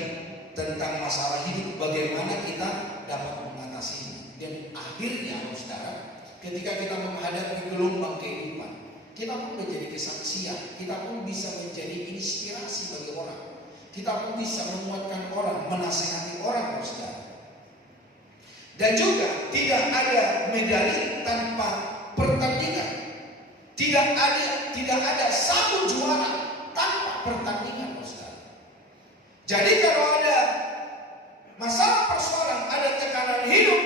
tentang masalah hidup, bagaimana kita dapat mengatasinya. Dan akhirnya, saudara, ketika kita menghadapi gelombang kehidupan, kita pun menjadi kesaksian, kita pun bisa menjadi inspirasi bagi orang, kita pun bisa menguatkan orang, menasihati orang, saudara. Dan juga tidak ada medali tanpa pertandingan. Tidak ada satu juara tanpa pertandingan, saudara. Jadi kalau ada masalah persoalan, ada tekanan hidup,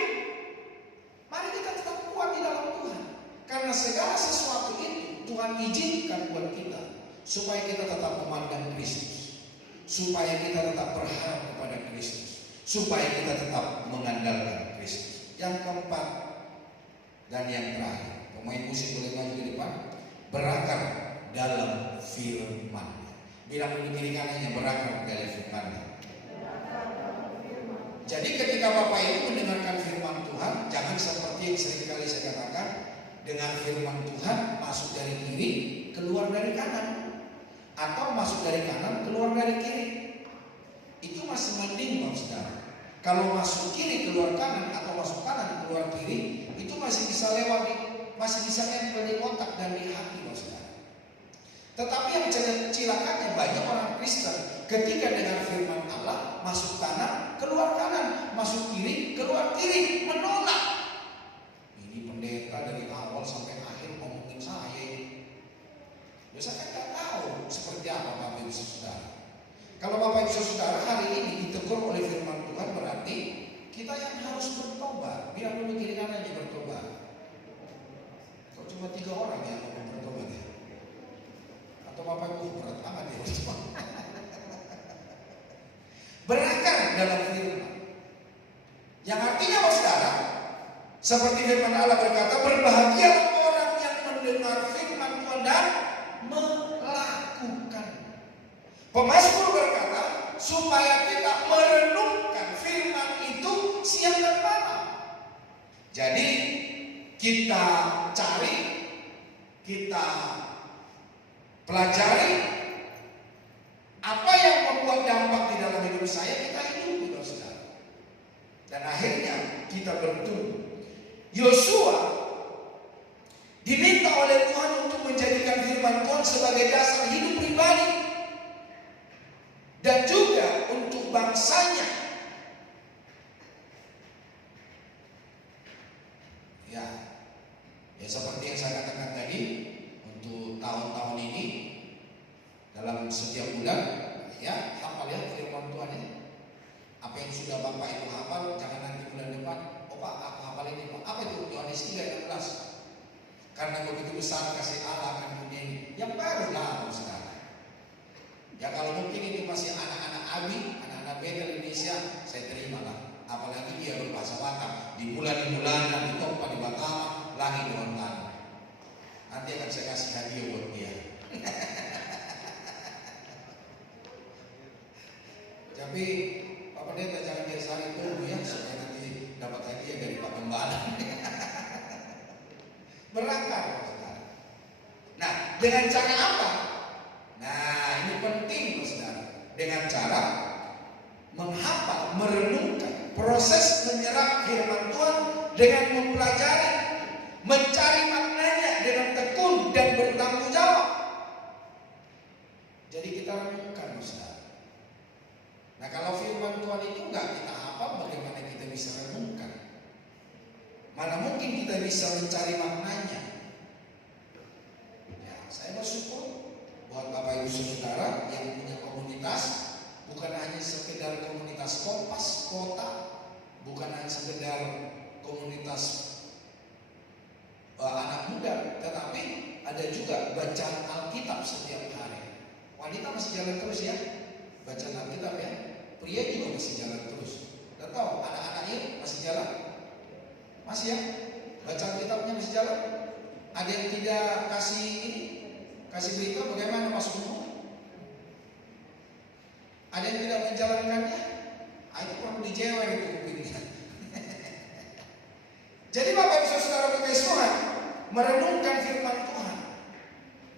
mari kita tetap kuat di dalam Tuhan. Karena segala sesuatu itu Tuhan izinkan buat kita supaya kita tetap memandang Kristus, supaya kita tetap berharap kepada Kristus, supaya kita tetap mengandalkan Kristus. Yang keempat dan yang terakhir, pemain musik boleh maju ke depan. Berakar dalam firman. Bilang di kiri kanannya, berakar dalam firman. Jadi ketika Bapak Ibu mendengarkan firman Tuhan, jangan seperti yang seringkali saya katakan, dengar firman Tuhan masuk dari kiri, keluar dari kanan, atau masuk dari kanan, keluar dari kiri. Itu masih mending, saudara. Kalau masuk kiri keluar kanan, atau masuk kanan keluar kiri, itu masih bisa lewat, masih bisa nempel di otak dan di hati, saudara. Tetapi yang celakanya banyak orang Kristen ketika dengar firman Allah, masuk kanan, keluar kanan, masuk kiri, keluar kiri, menolak. Ini pendeta dari awal sampai akhir ngomongin saya ini. Biasanya kan nggak tahu seperti apa Bapak Ibu Saudara. Kalau Bapak Ibu Saudara hari ini ditegur oleh firman Tuhan, berarti kita yang harus bertobat. Bilang dulu kiri kanannya bertobat. Kok cuma 3 orang yang ngomong bertobat ya? Atau Bapak Ibu berat amat ya? Berakar dalam firman. Yang artinya saudara, seperti firman Allah berkata, berbahagialah orang yang mendengar firman Tuhan dan melakukan. Pemazmur berkata, supaya kita merenungkan firman itu siang dan malam. Jadi kita cari, kita pelajari apa yang membuat dampak di dalam hidup saya, kita hidupi, saudara. Dan akhirnya kita bertumbuh. Yosua diminta oleh Tuhan untuk menjadikan firman Tuhan sebagai dasar hidup pribadi dan juga untuk bangsanya. Ya seperti yang saya katakan tadi, untuk tahun-tahun ini dalam setiap bulan, ya hafal ya firman Tuhan ini. Apa yang sudah Bapak Ibu hafal, jangan nanti bulan depan, oh Pak aku hafal ini Pak. Apa itu? Yohanes 3:16. Karena begitu besar kasih Allah akan dunia ini. Yang baru lah sekarang. Ya kalau mungkin itu masih anak-anak Abi, anak-anak Betel Indonesia, saya terima lah. Apalagi dia berbahasa Batak. Di bulan-bulan, di Topa, di Batam, langit dengan tanah. Nanti akan saya kasih hadiah buat dia. Tapi Pak Pendeta jangan dia saling tunggu ya, supaya nanti dapat hadiah dari Pak Gembala. Berakar. Nah, dengan cara apa? Nah, ini penting, saudara. Dengan cara menghafal, merenungkan, proses menyerap firman Tuhan dengan mempelajari, mencari maknanya dengan tekun dan bertanggung jawab. Jadi kita renungkan, saudara. Nah, kalau firman Tuhan itu enggak kita hafal, bagaimana kita bisa renungkan? Mana mungkin kita bisa mencari maknanya? Ya, saya bersyukur buat Bapak Ibu Saudara yang punya komunitas, bukan hanya sekedar komunitas Kompas Kota, bukan hanya sekedar komunitas anak muda, tetapi ada juga bacaan Alkitab setiap hari. Wanita masih jalan terus ya, bacaan Alkitab ya. Pria juga masih jalan terus. Tidak tahu anak-anaknya masih jalan? Masih ya? Bacaan Alkitabnya masih jalan? Ada yang tidak kasih ini? Kasih berita bagaimana masuk rumah? Ada yang tidak menjalankannya? Itu perlu dijewel itu kupingnya. Jadi Bapak Ibu Saudara berkasih Tuhan, merenungkan firman Tuhan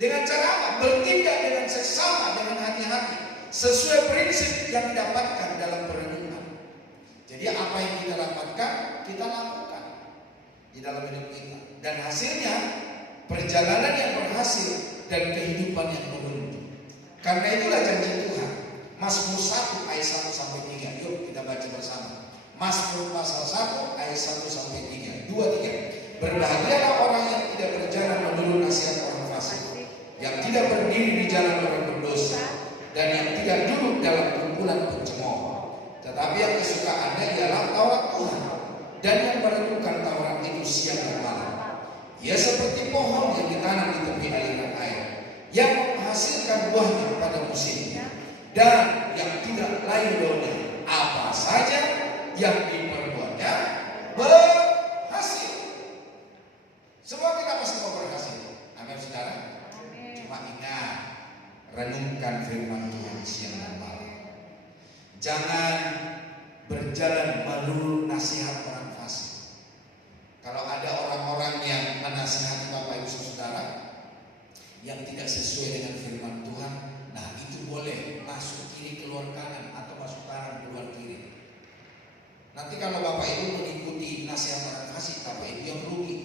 dengan cara apa? Bertindak dengan seksama, dengan hati-hati, sesuai prinsip yang didapatkan dalam perenungan. Jadi apa yang kita dapatkan, kita lakukan di dalam hidup kita. Dan hasilnya perjalanan yang berhasil, dan kehidupan yang menurut. Karena itulah janji Tuhan. Mazmur 1 ayat 1 sampai 3. Yuk kita baca bersama. Mazmur pasal 1 ayat 1 sampai 3. 2, 3. Berbahagialah orang yang tidak berjalan menurut nasihat orang fasik, yang tidak berdiri di jalan orang berdosa, dan yang tidak duduk dalam kumpulan pencemooh. Tetapi yang kesukaannya ialah Taurat Tuhan, dan yang merenungkan Taurat itu siang dan malam. Ia seperti pohon yang ditanam di tepi aliran air, yang menghasilkan buahnya pada musimnya, dan yang tidak lain daunnya. Apa saja yang diperbuatnya berhasil. Semua kita pasti mau berhasil. Amin, saudara. Cuma ingat, renungkan firman Tuhan siang dan malam. Jangan berjalan menurut nasihat orang fasik. Kalau ada orang-orang yang menasihati Bapak Ibu Saudara yang tidak sesuai dengan firman Tuhan, nah itu boleh masuk kiri keluar kanan atau masuk kanan keluar kiri. Nanti kalau Bapak Ibu mengikuti nasihat orang fasik, Bapak Ibu yang rugi.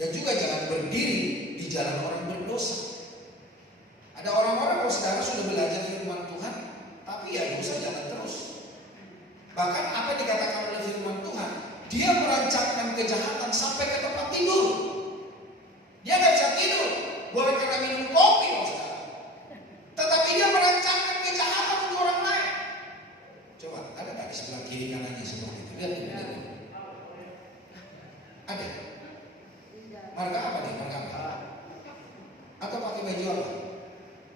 Dan juga jangan berdiri di jalan orang berdosa. Ada orang-orang kalau saudara sudah belajar firman Tuhan, tapi ya dosa jalan terus. Bahkan apa dikatakan oleh firman Tuhan, dia merancangkan kejahatan sampai ke tempat tidur. Dia nggak bisa tidur, boleh karena minum kopi, saudara. Tetapi dia merancangkan kejahatan untuk orang lain. Coba, ada nggak di sebelah kiri kanannya seperti itu? Lihat. Ada. Marga apa nih? Marga apa? Atau pakai baju apa?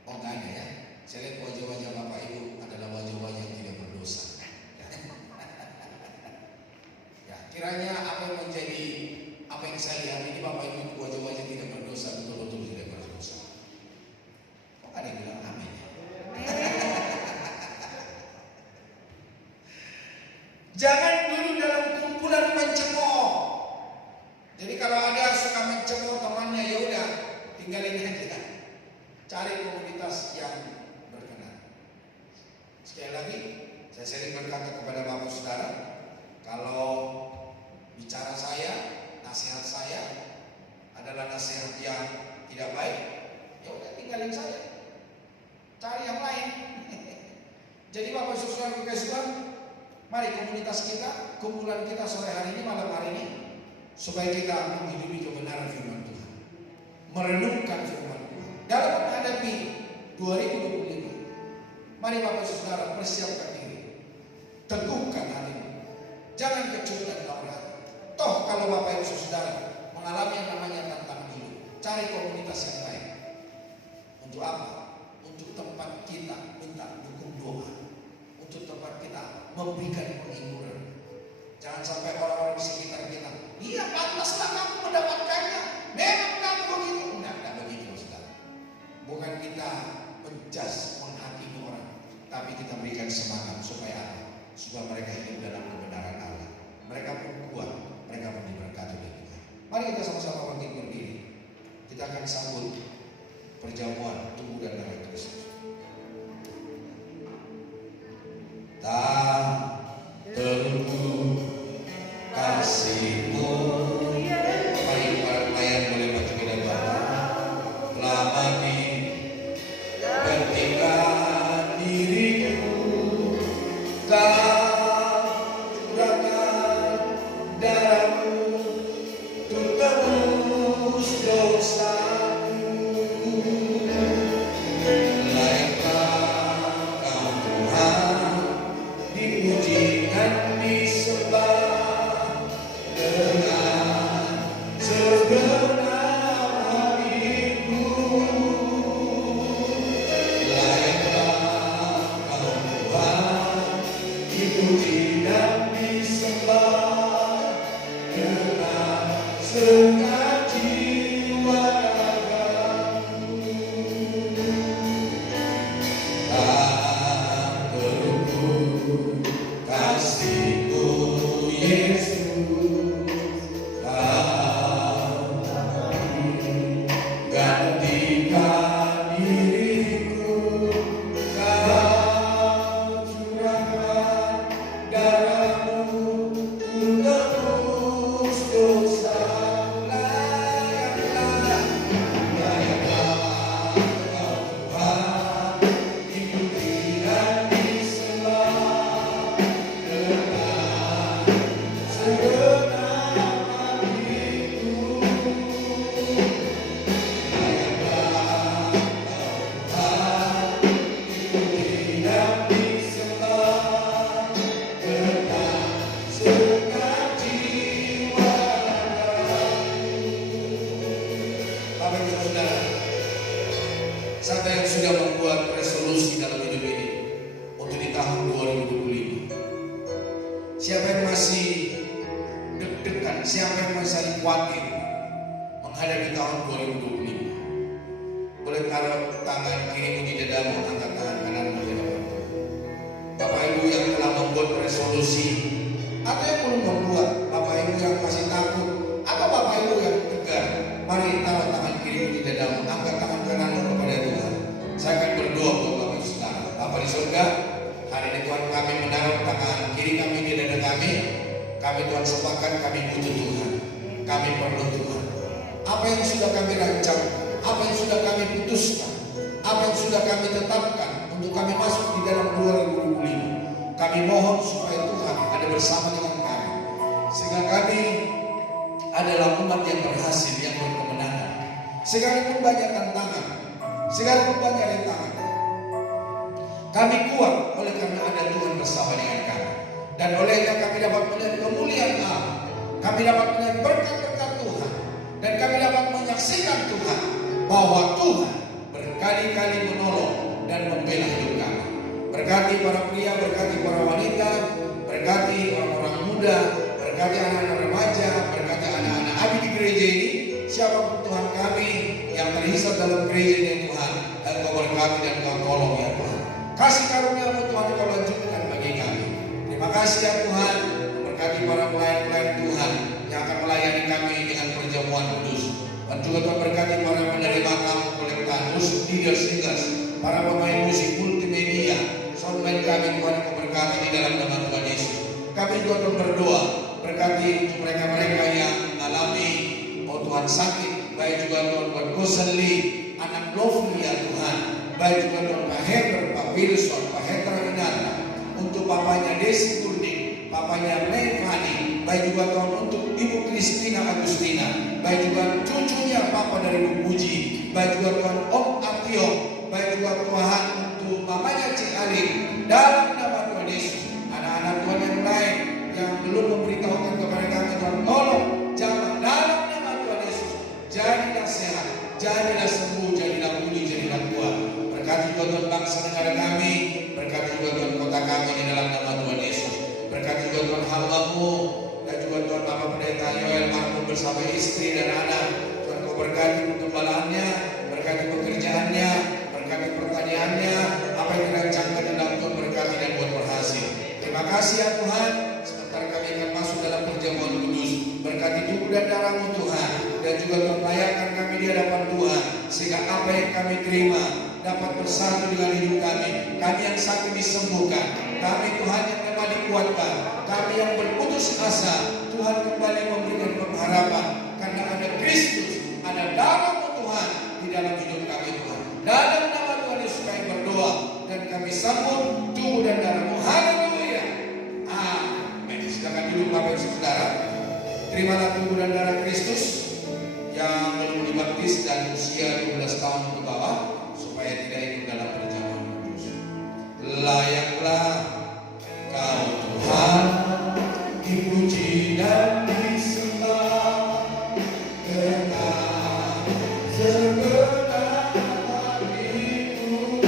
Oh nggak ada ya. Saya lihat wajah-wajah Bapak Ibu adalah wajah-wajah yang tidak berdosa. Ya, kiranya apa yang menjadi apa yang saya lihat ini Bapak Ibu wajah-wajah tidak berdosa, betul-betul tidak berdosa. Kok ada yang bilang amin? Jangan dulu dalam kumpulan pencemooh. Jadi kalau ada suka mencemooh temannya, ya udah tinggalin aja. Cari komunitas yang berkenan. Sekali lagi, saya sering berkata kepada Bapak Saudara, kalau bicara saya, nasihat saya adalah nasihat yang tidak baik, ya udah tinggalin saya. Cari yang lain. Jadi Bapak Saudara kekasih, mari komunitas kita, kumpulan kita sore hari ini, malam hari ini, supaya kita menghidupi kebenaran firman Tuhan, merenungkan firman Tuhan dalam menghadapi 2025. Mari Bapak Saudara persiapkan diri, teguhkan hatimu, jangan kecut dan taurat. Toh kalau Bapak Ibu Saudara mengalami yang namanya tantangan hidup, cari komunitas yang lain. Untuk apa? Untuk tempat kita minta dukung doa, untuk tempat kita memberikan penghiburan. Jangan sampai orang-orang di sekitar kita, iya pantaslah kamu mendapatkannya, memang kamu begitu. Enggak begitu, saudara. Bukan kita menjas, menghakimi orang, tapi kita berikan semangat supaya apa? Supaya mereka hidup dalam kebenaran Allah. Mereka pun kuat, mereka pun diberkati oleh Tuhan. Mari kita sama-sama bangkit berdiri. Kita akan sambut perjamuan tubuh dan darah Kristus. Tak tentu kasihmu. Mari para pelayan boleh maju ke depan. Lama diperhatikan diriku, kau curahkan darahmu untuk tebus dosaku. membuat resolusi dalam hidup ini untuk di tahun 2025? Siapa yang masih deg-degan? Siapa yang masih khawatir menghadapi tahun 2025? Boleh taruh tangan kirimu di dadamu, angkat tangan kananmu di hadapan Tuhan. Bapak Ibu yang telah membuat resolusi atau yang belum membuat, Bapak Ibu yang masih takut, atau Bapak Ibu yang tegar, mari taruh tangan kirimu di dadamu, angkat tangan kananmu kepada Tuhan. Saya akan berdoa buat Bapak Ibu Saudara. Bapa di surga, hari ini Tuhan kami menaruh tangan kiri kami di dada kami. Kami Tuhan sepakat kami butuh Tuhan. Kami perlu Tuhan. Apa yang sudah kami rancangkan, apa yang sudah kami putuskan, apa yang sudah kami tetapkan untuk kami masuk di dalam 2025, kami mohon supaya Tuhan ada bersama dengan kami, sehingga kami adalah umat yang berhasil, yang berkemenangan. Sekalipun banyak tantangan, sekalipun banyak rintangan, kami kuat oleh karena ada Tuhan bersama dengan kami. Dan olehnya kami dapat melihat kemuliaan Allah, kami dapat melihat berkat-berkat Tuhan, dan kami dapat menyaksikan Tuhan bahwa Tuhan berkali-kali menolong dan membela hidup kami. Berkati para pria, berkati para wanita, berkati orang-orang muda, berkati anak-anak remaja, berkati anak-anak abdi di gereja ini. Siapapun Tuhan kami yang terhisap dalam gereja ini Tuhan, Engkau berkati dan Engkau tolong ya Tuhan. Kasih karunia-Mu Tuhan Engkau lanjutkan bagi kami. Terima kasih ya Tuhan, memberkati para pelayan-pelayan Tuhan yang akan melayani kami dengan perjamuan kudus. Dan juga Tuhan berkati para penerima tamu kolektan, leaders, para pemain musik multimedia, soundman kami Tuhan Engkau berkati di dalam nama Tuhan Yesus. Kami juga Tuhan berdoa, berkati untuk mereka-mereka yang mengalami Tuhan sakit, baik juga Tuhan buat Gosenli, anak Lovely ya Tuhan, baik juga Tuhan Pak Heber, Pak Wilson, Pak Hendra Winata, untuk papanya Desi Kurning, papanya Mei Fani, baik juga Tuhan untuk Ibu Kristina Agustina, baik juga cucunya Papa dari Bu Puji, baik juga Tuhan Om Atio, baik juga Tuhan untuk mamanya Cik Ali, dalam nama Tuhan Yesus. Anak-anak Tuhan yang lain yang belum memberitahukan kepada kami Tuhan, tolong jangan dalam nama Tuhan Yesus, jadilah sehat, jadilah sembuh, jadilah pulih, jadilah kuat. Berkati juga Tuhan bangsa negara kami, berkati juga Tuhan kota kami di dalam nama Tuhan Yesus. Berkati juga Tuhan hamba-Mu dan juga Tuhan Bapak Pendeta Yoel Markum bersama istri dan anak. Tuhan Kau berkati penggembalaannya, berkati pekerjaannya, berkati pertaniannya, apa yang dirancangkan dalam Tuhan berkati dan buat berhasil. Terima kasih ya Tuhan. Sebentar kami akan masuk dalam perjamuan kudus. Berkati tubuh dan darah-Mu Tuhan, dan juga Tuhan layakkan kami di hadapan Tuhan, sehingga apa yang kami terima dapat bersatu dengan hidup kami. Kami yang sakit disembuhkan, kami Tuhan yang lemah dikuatkan, kami yang berputus asa Tuhan kembali memberikan pengharapan, karena ada Kristus, ada darah-Mu Tuhan di dalam hidup kami Tuhan. Dalam nama Tuhan Yesus kami berdoa dan kami sambut tubuh dan darah-Mu. Haleluya, amin. Silakan duduk Bapak Ibu Saudara. Terimalah tubuh dan darah Kristus yang belum dibaptis dan usia 12 tahun ke bawah, supaya tidak ikut dalam perjamuan kudus. Layaklah Kau Tuhan dipuji dan disembah dengan segenap hatiku.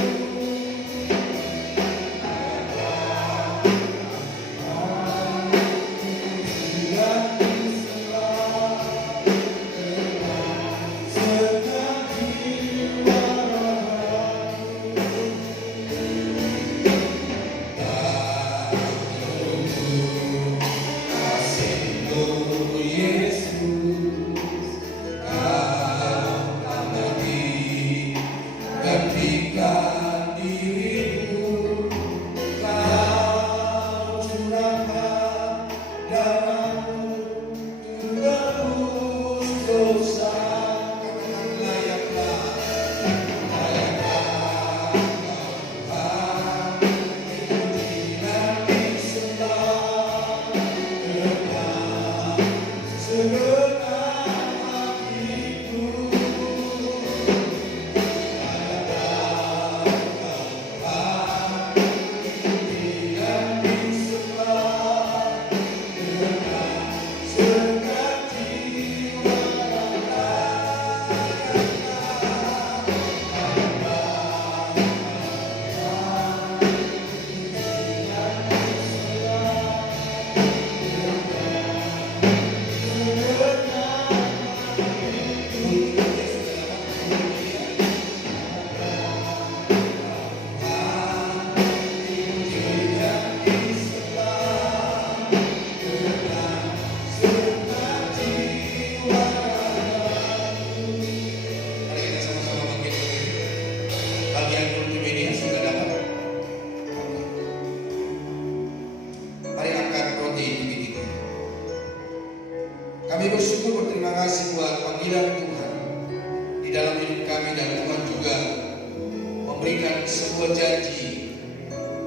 berjanji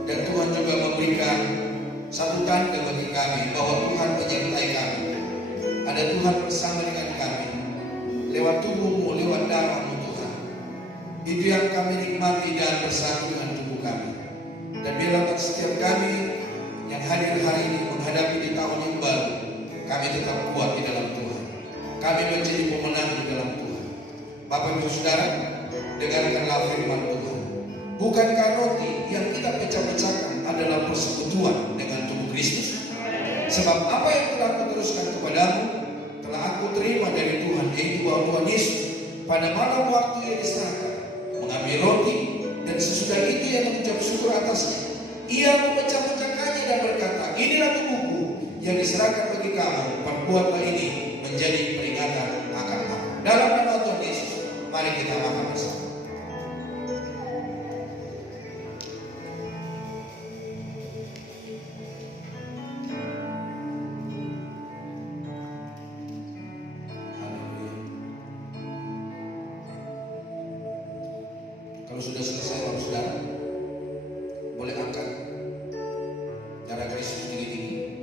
dan Tuhan juga memberikan satu tanda bagi kami bahwa Tuhan menyertai kami. Ada Tuhan bersama dengan kami lewat tubuhmu, lewat darahmu Tuhan. Itu yang kami nikmati dan bersatu dengan tubuh kami. Dan biarlah bagi setiap kami yang hadir hari ini menghadapi di tahun yang baru, kami tetap kuat di dalam Tuhan. Kami menjadi pemenang di dalam Tuhan. Bapak Ibu Saudara, dengarkanlah firman Tuhan. Bukankah roti yang kita pecah-pecahkan adalah persekutuan dengan tubuh Kristus? Sebab apa yang telah aku teruskan kepadamu telah aku terima dari Tuhan, yaitu bahwa Tuhan Yesus pada malam waktu ia diserahkan mengambil roti, dan sesudah itu ia mengucap syukur atasnya. Ia memecah-pecahkannya dan berkata, inilah tubuhku yang diserahkan bagi kamu, perbuatlah ini menjadi peringatan akan aku. Dalam nama Tuhan Yesus, mari kita makan bersama. Kalau sudah selesai, Bapak Saudara, boleh angkat darah Kristus tinggi-tinggi.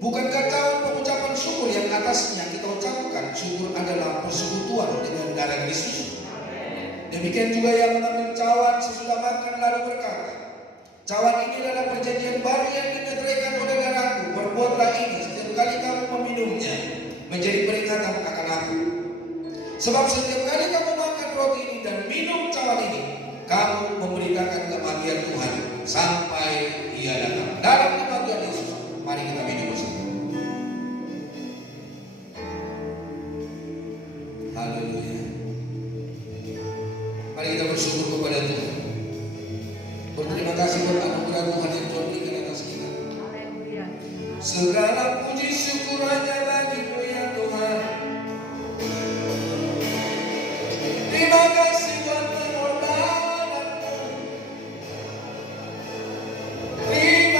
Bukankah tahun pengucapan syukur yang atasnya kita ucapkan syukur adalah persekutuan dengan darah Kristus? Demikian juga yang mengambil cawan sesudah makan lalu berkata, cawan ini adalah perjanjian baru yang dimeteraikan oleh darahku. Perbuatlah ini setiap kali kamu meminumnya menjadi peringatan akan aku. Sebab setiap kali kamu makan roti ini dan minum cawan ini, kamu memberitakan kematian Tuhan sampai Ia datang. Dalam nama Tuhan Yesus, mari kita minum bersama. Haleluya. Mari kita bersyukur kepada Tuhan. Berterima kasih buat anugerah Tuhan yang Tuhan berikan atas kita. Segala puji syukur hanya bagi-Mu ya Tuhan. Terima kasih buat pengorbanan-Mu. Terima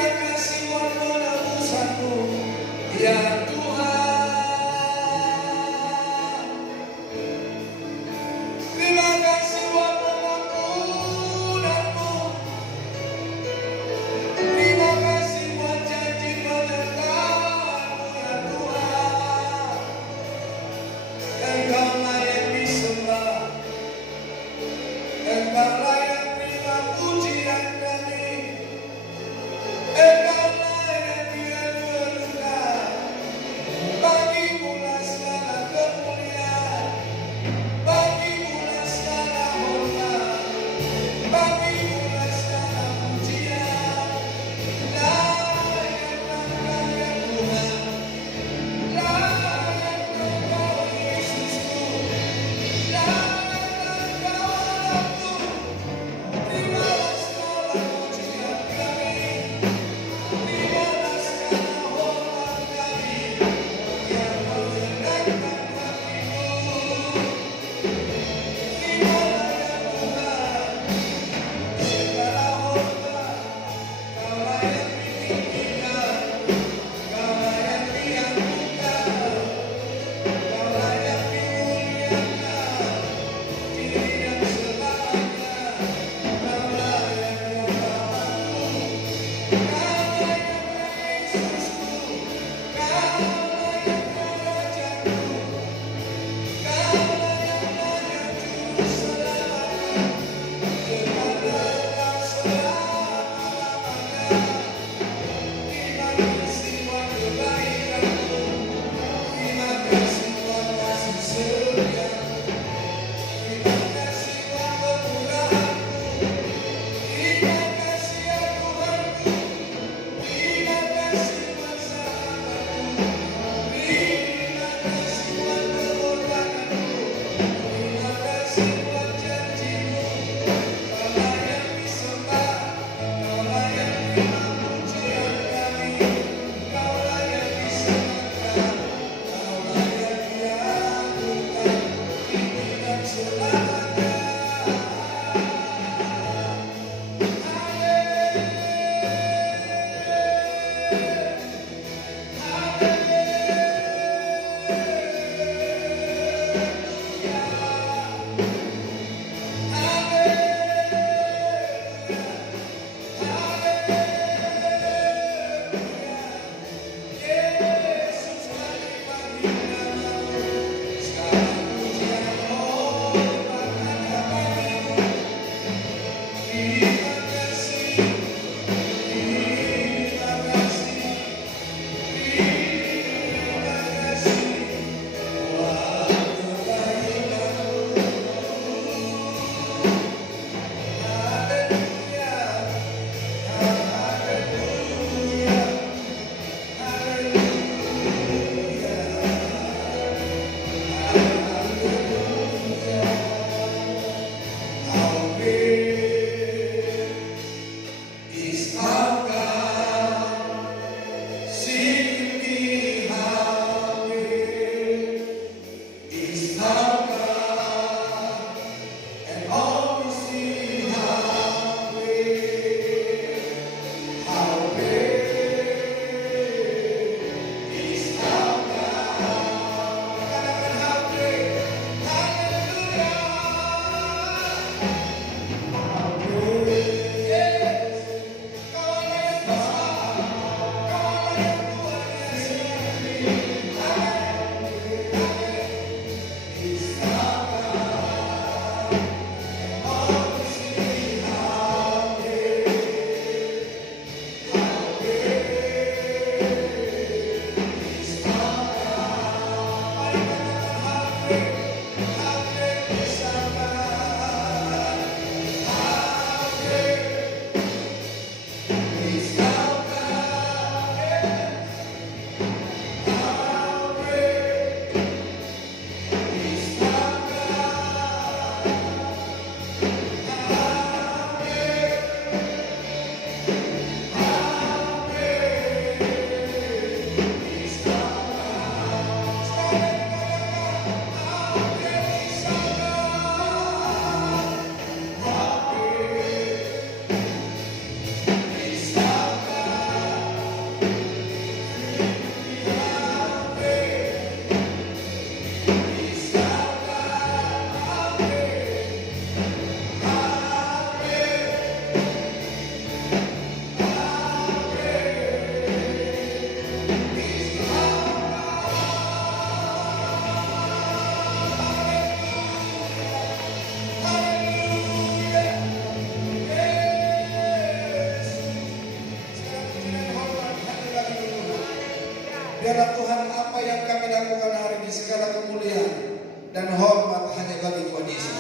Biarlah Tuhan apa yang kami lakukan hari ini segala kemuliaan dan hormat hanya bagi Tuhan Yesus.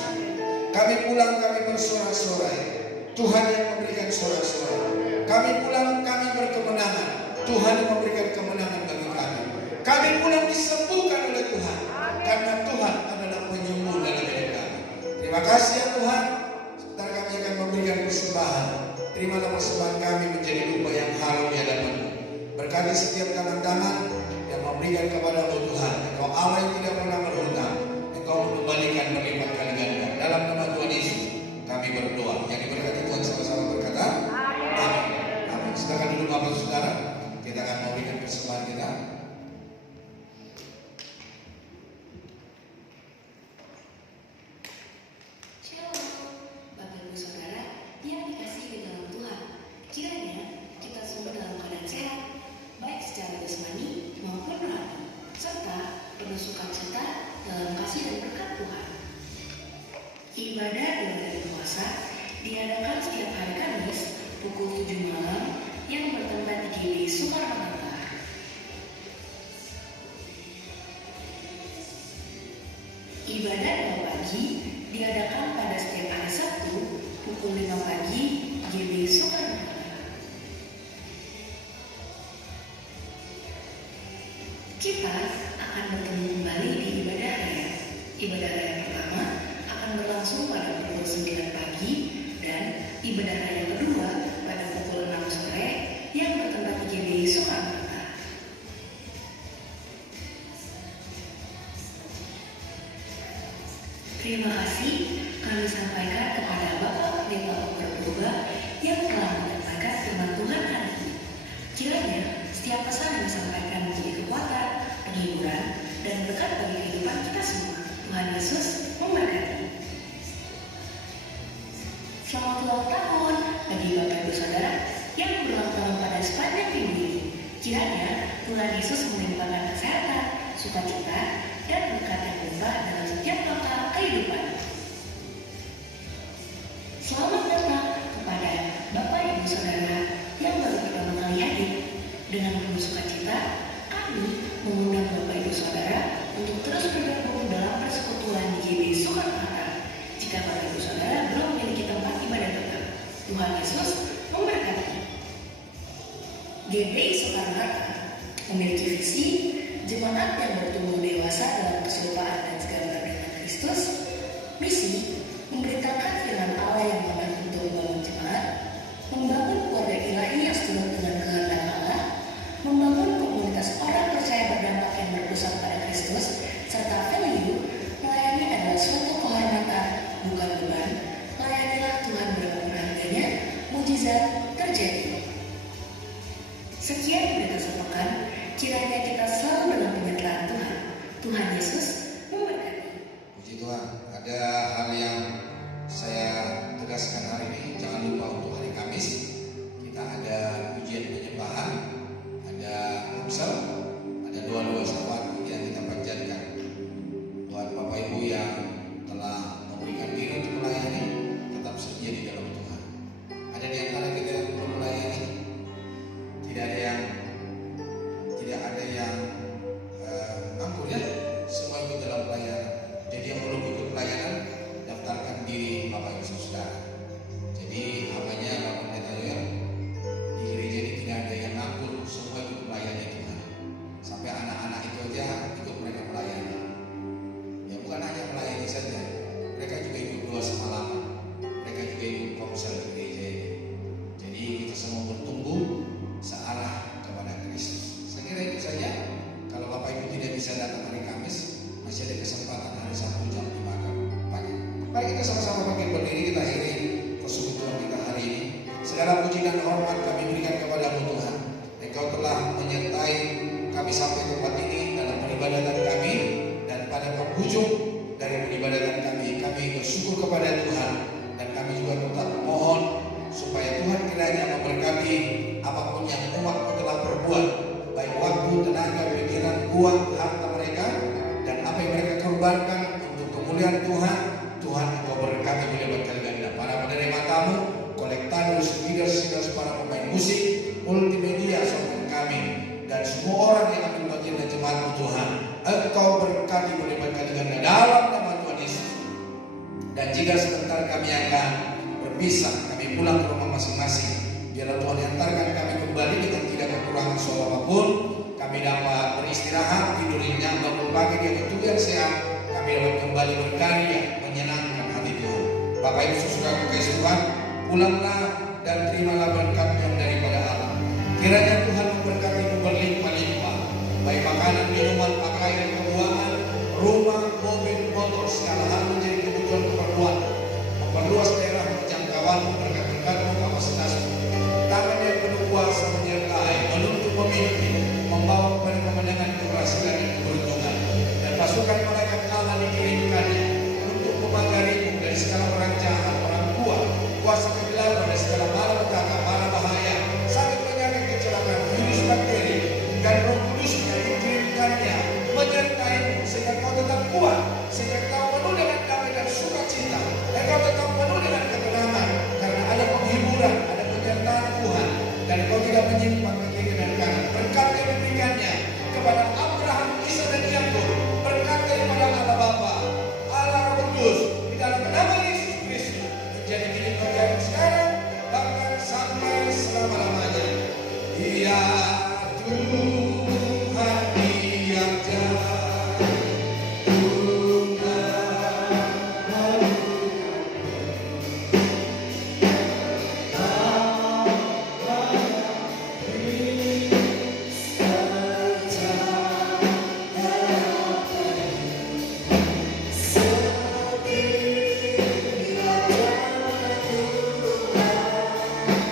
Kami pulang, kami bersorak-sorai. Tuhan yang memberikan sorak-sorai. Kami pulang, kami berkemenangan. Tuhan yang memberikan kemenangan bagi kami. Kami pulang disembuhkan oleh Tuhan. Karena Tuhan adalah penyembuh dalam hidup kami. Terima kasih ya Tuhan. Sebentar kami akan memberikan persembahan. Terimalah persembahan kami menjadi upah yang harum di hadapan-Mu. Berkati setiap tangan-tangan yang memberikan kepada Tuhan. Engkau Allah yang tidak pernah berhutang. Engkau mengembalikan berlipat kali ganda. Dalam nama Tuhan Yesus kami berdoa. Yang diberkati Tuhan sama-sama berkata amin. Amin. Silakan dulu Bapak Saudara. Kita akan memberikan persembahan kita. Shalom, Bapak Ibu Saudara yang dikasihi di dalam Tuhan. Kiranya kita semua dalam keadaan sehat, baik secara jasmani maupun rohani, serta penuh sukacita dalam kasih dan berkat Tuhan. Ibadah doa dan puasa diadakan setiap hari Kamis pukul 7 malam yang bertempat di GBI Soekarno-Hatta. Ibadah doa pagi diadakan pada setiap hari Sabtu pukul 5 pagi GBI Soekarno-Hatta. Kita akan bertemu kembali di ibadah raya. Ibadah raya pertama akan berlangsung pada pukul 9 pagi dan ibadah raya kedua pada pukul 6 sore yang bertempat di GBI Soekarno-Hatta. Terima kasih kami sampaikan kepada Bapak Pendeta Purba yang telah menyampaikan firman Tuhan hari ini. Kiranya setiap pesan yang disampaikan menjadi kekuatan, penghiburan, dan berkat bagi kehidupan kita semua. Tuhan Yesus memberkati. Selamat ulang tahun bagi Bapak Ibu Saudara yang berulang tahun pada sepanjang minggu ini. Kiranya Tuhan Yesus melimpahkan kesehatan, sukacita, dan berkat yang limpah dalam setiap langkah kehidupan. Selamat datang Tuhan Yesus memberkati. GBI Soekarno-Hatta memiliki visi jemaat yang bertumbuh dewasa dalam keserupaan dan segambar dengan Kristus. Misi memberitakan firman Allah yang aman untuk membangun jemaat, membangun keluarga ilahi yang seturut dengan kehendak Allah, membangun komunitas orang percaya berdampak yang berpusat pada Kristus, serta value melayani adalah suatu kehormatan, bukan beban. Layanilah Tuhan berapapun harganya, mujizat terjadi. Sekian berita sepekan, kiranya kita selalu dalam penyertaan Tuhan. Tuhan Yesus memberkati. Puji Tuhan. Ada hal yang saya tegaskan hari ini. Jangan lupa untuk hari Kamis kita ada ujian penyembahan, ada kumsel, ada doa-doa syafaat yang kita panjatkan. Buat Bapak Ibu yang telah memberikan diri untuk melayani, tetap setia di dalam Tuhan. Ada di antara kita yang belum melayani, tidak ada yang angkur ya, semua ikut dalam pelayanan. Jadi yang belum ikut pelayanan, daftarkan diri Bapak Ibu Saudara. Jadi hambanya Bapak Pendeta Yoel, di gereja ini tidak ada yang angkur, semua ikut melayani Tuhan. Sampai anak-anak itu aja ikut mereka melayani. Ya bukan hanya melayani saja, mereka juga ikut doa semalaman, mereka juga ikut komsel di gereja ini. Jadi kita semua bertumbuh searah kepada Kristus. Saya kira itu saja. Kalau Bapak Ibu tidak bisa datang hari Kamis, masih ada kesempatan hari Sabtu jam 5 pagi. Mari kita sama-sama bangkit berdiri, kita akhiri persekutuan kita hari ini. Segala puji dan hormat kami berikan kepada-Mu Tuhan. Engkau telah menyertai kami sampai tempat ini dalam peribadatan kami, dan pada penghujung dari peribadatan kami bersyukur kepada Tuhan, dan kami juga tetap mohon supaya Tuhan kiranya memberkati apapun yang umat-Mu telah perbuat, baik waktu, tenaga, pikiran, uang, harta mereka, dan apa yang mereka korbankan untuk kemuliaan Tuhan. Tuhan Engkau berkati melebat kali ganda. Para penerima tamu, kolektanus, leaders, para pemain musik, multimedia, software kami, dan semua orang yang ambil bagian dan jemaat Tuhan, Engkau berkati melebat kali ganda dalam nama Tuhan Yesus. Dan jika sebentar kami akan berpisah, kami pulang ke rumah masing-masing, biarlah Tuhan hantarkan kami kembali dengan tidak kekurangan suatu apapun. Kami dapat beristirahat, tidur nyenyak, bangun pagi dengan tubuh yang sehat. Kami dapat kembali berkarya, menyenangkan hati Tuhan. Bapak Ibu sesuka kekasih Tuhan, pulanglah dan terimalah berkat yang daripada Allah. Kiranya Tuhan memberkati-Mu berlimpah-limpah, baik makanan, minuman, pakaian, keuangan, rumah, mobil, motor, segala hal menjadi kebutuhan keperluan. Memperluas daerah penjangkauan, berkat-berkat-Mu, kapasitas-Mu. Tangan yang penuh kuasa menyertai, menuntut, memimpin, membawa kepada kemenangan, keberhasilan dan keberuntungan. Dan pasukan malaikat Allah dikirimkannya untuk memagari-Mu dari segala orang jahat, orang kuat, kuasa kegelapan dan segala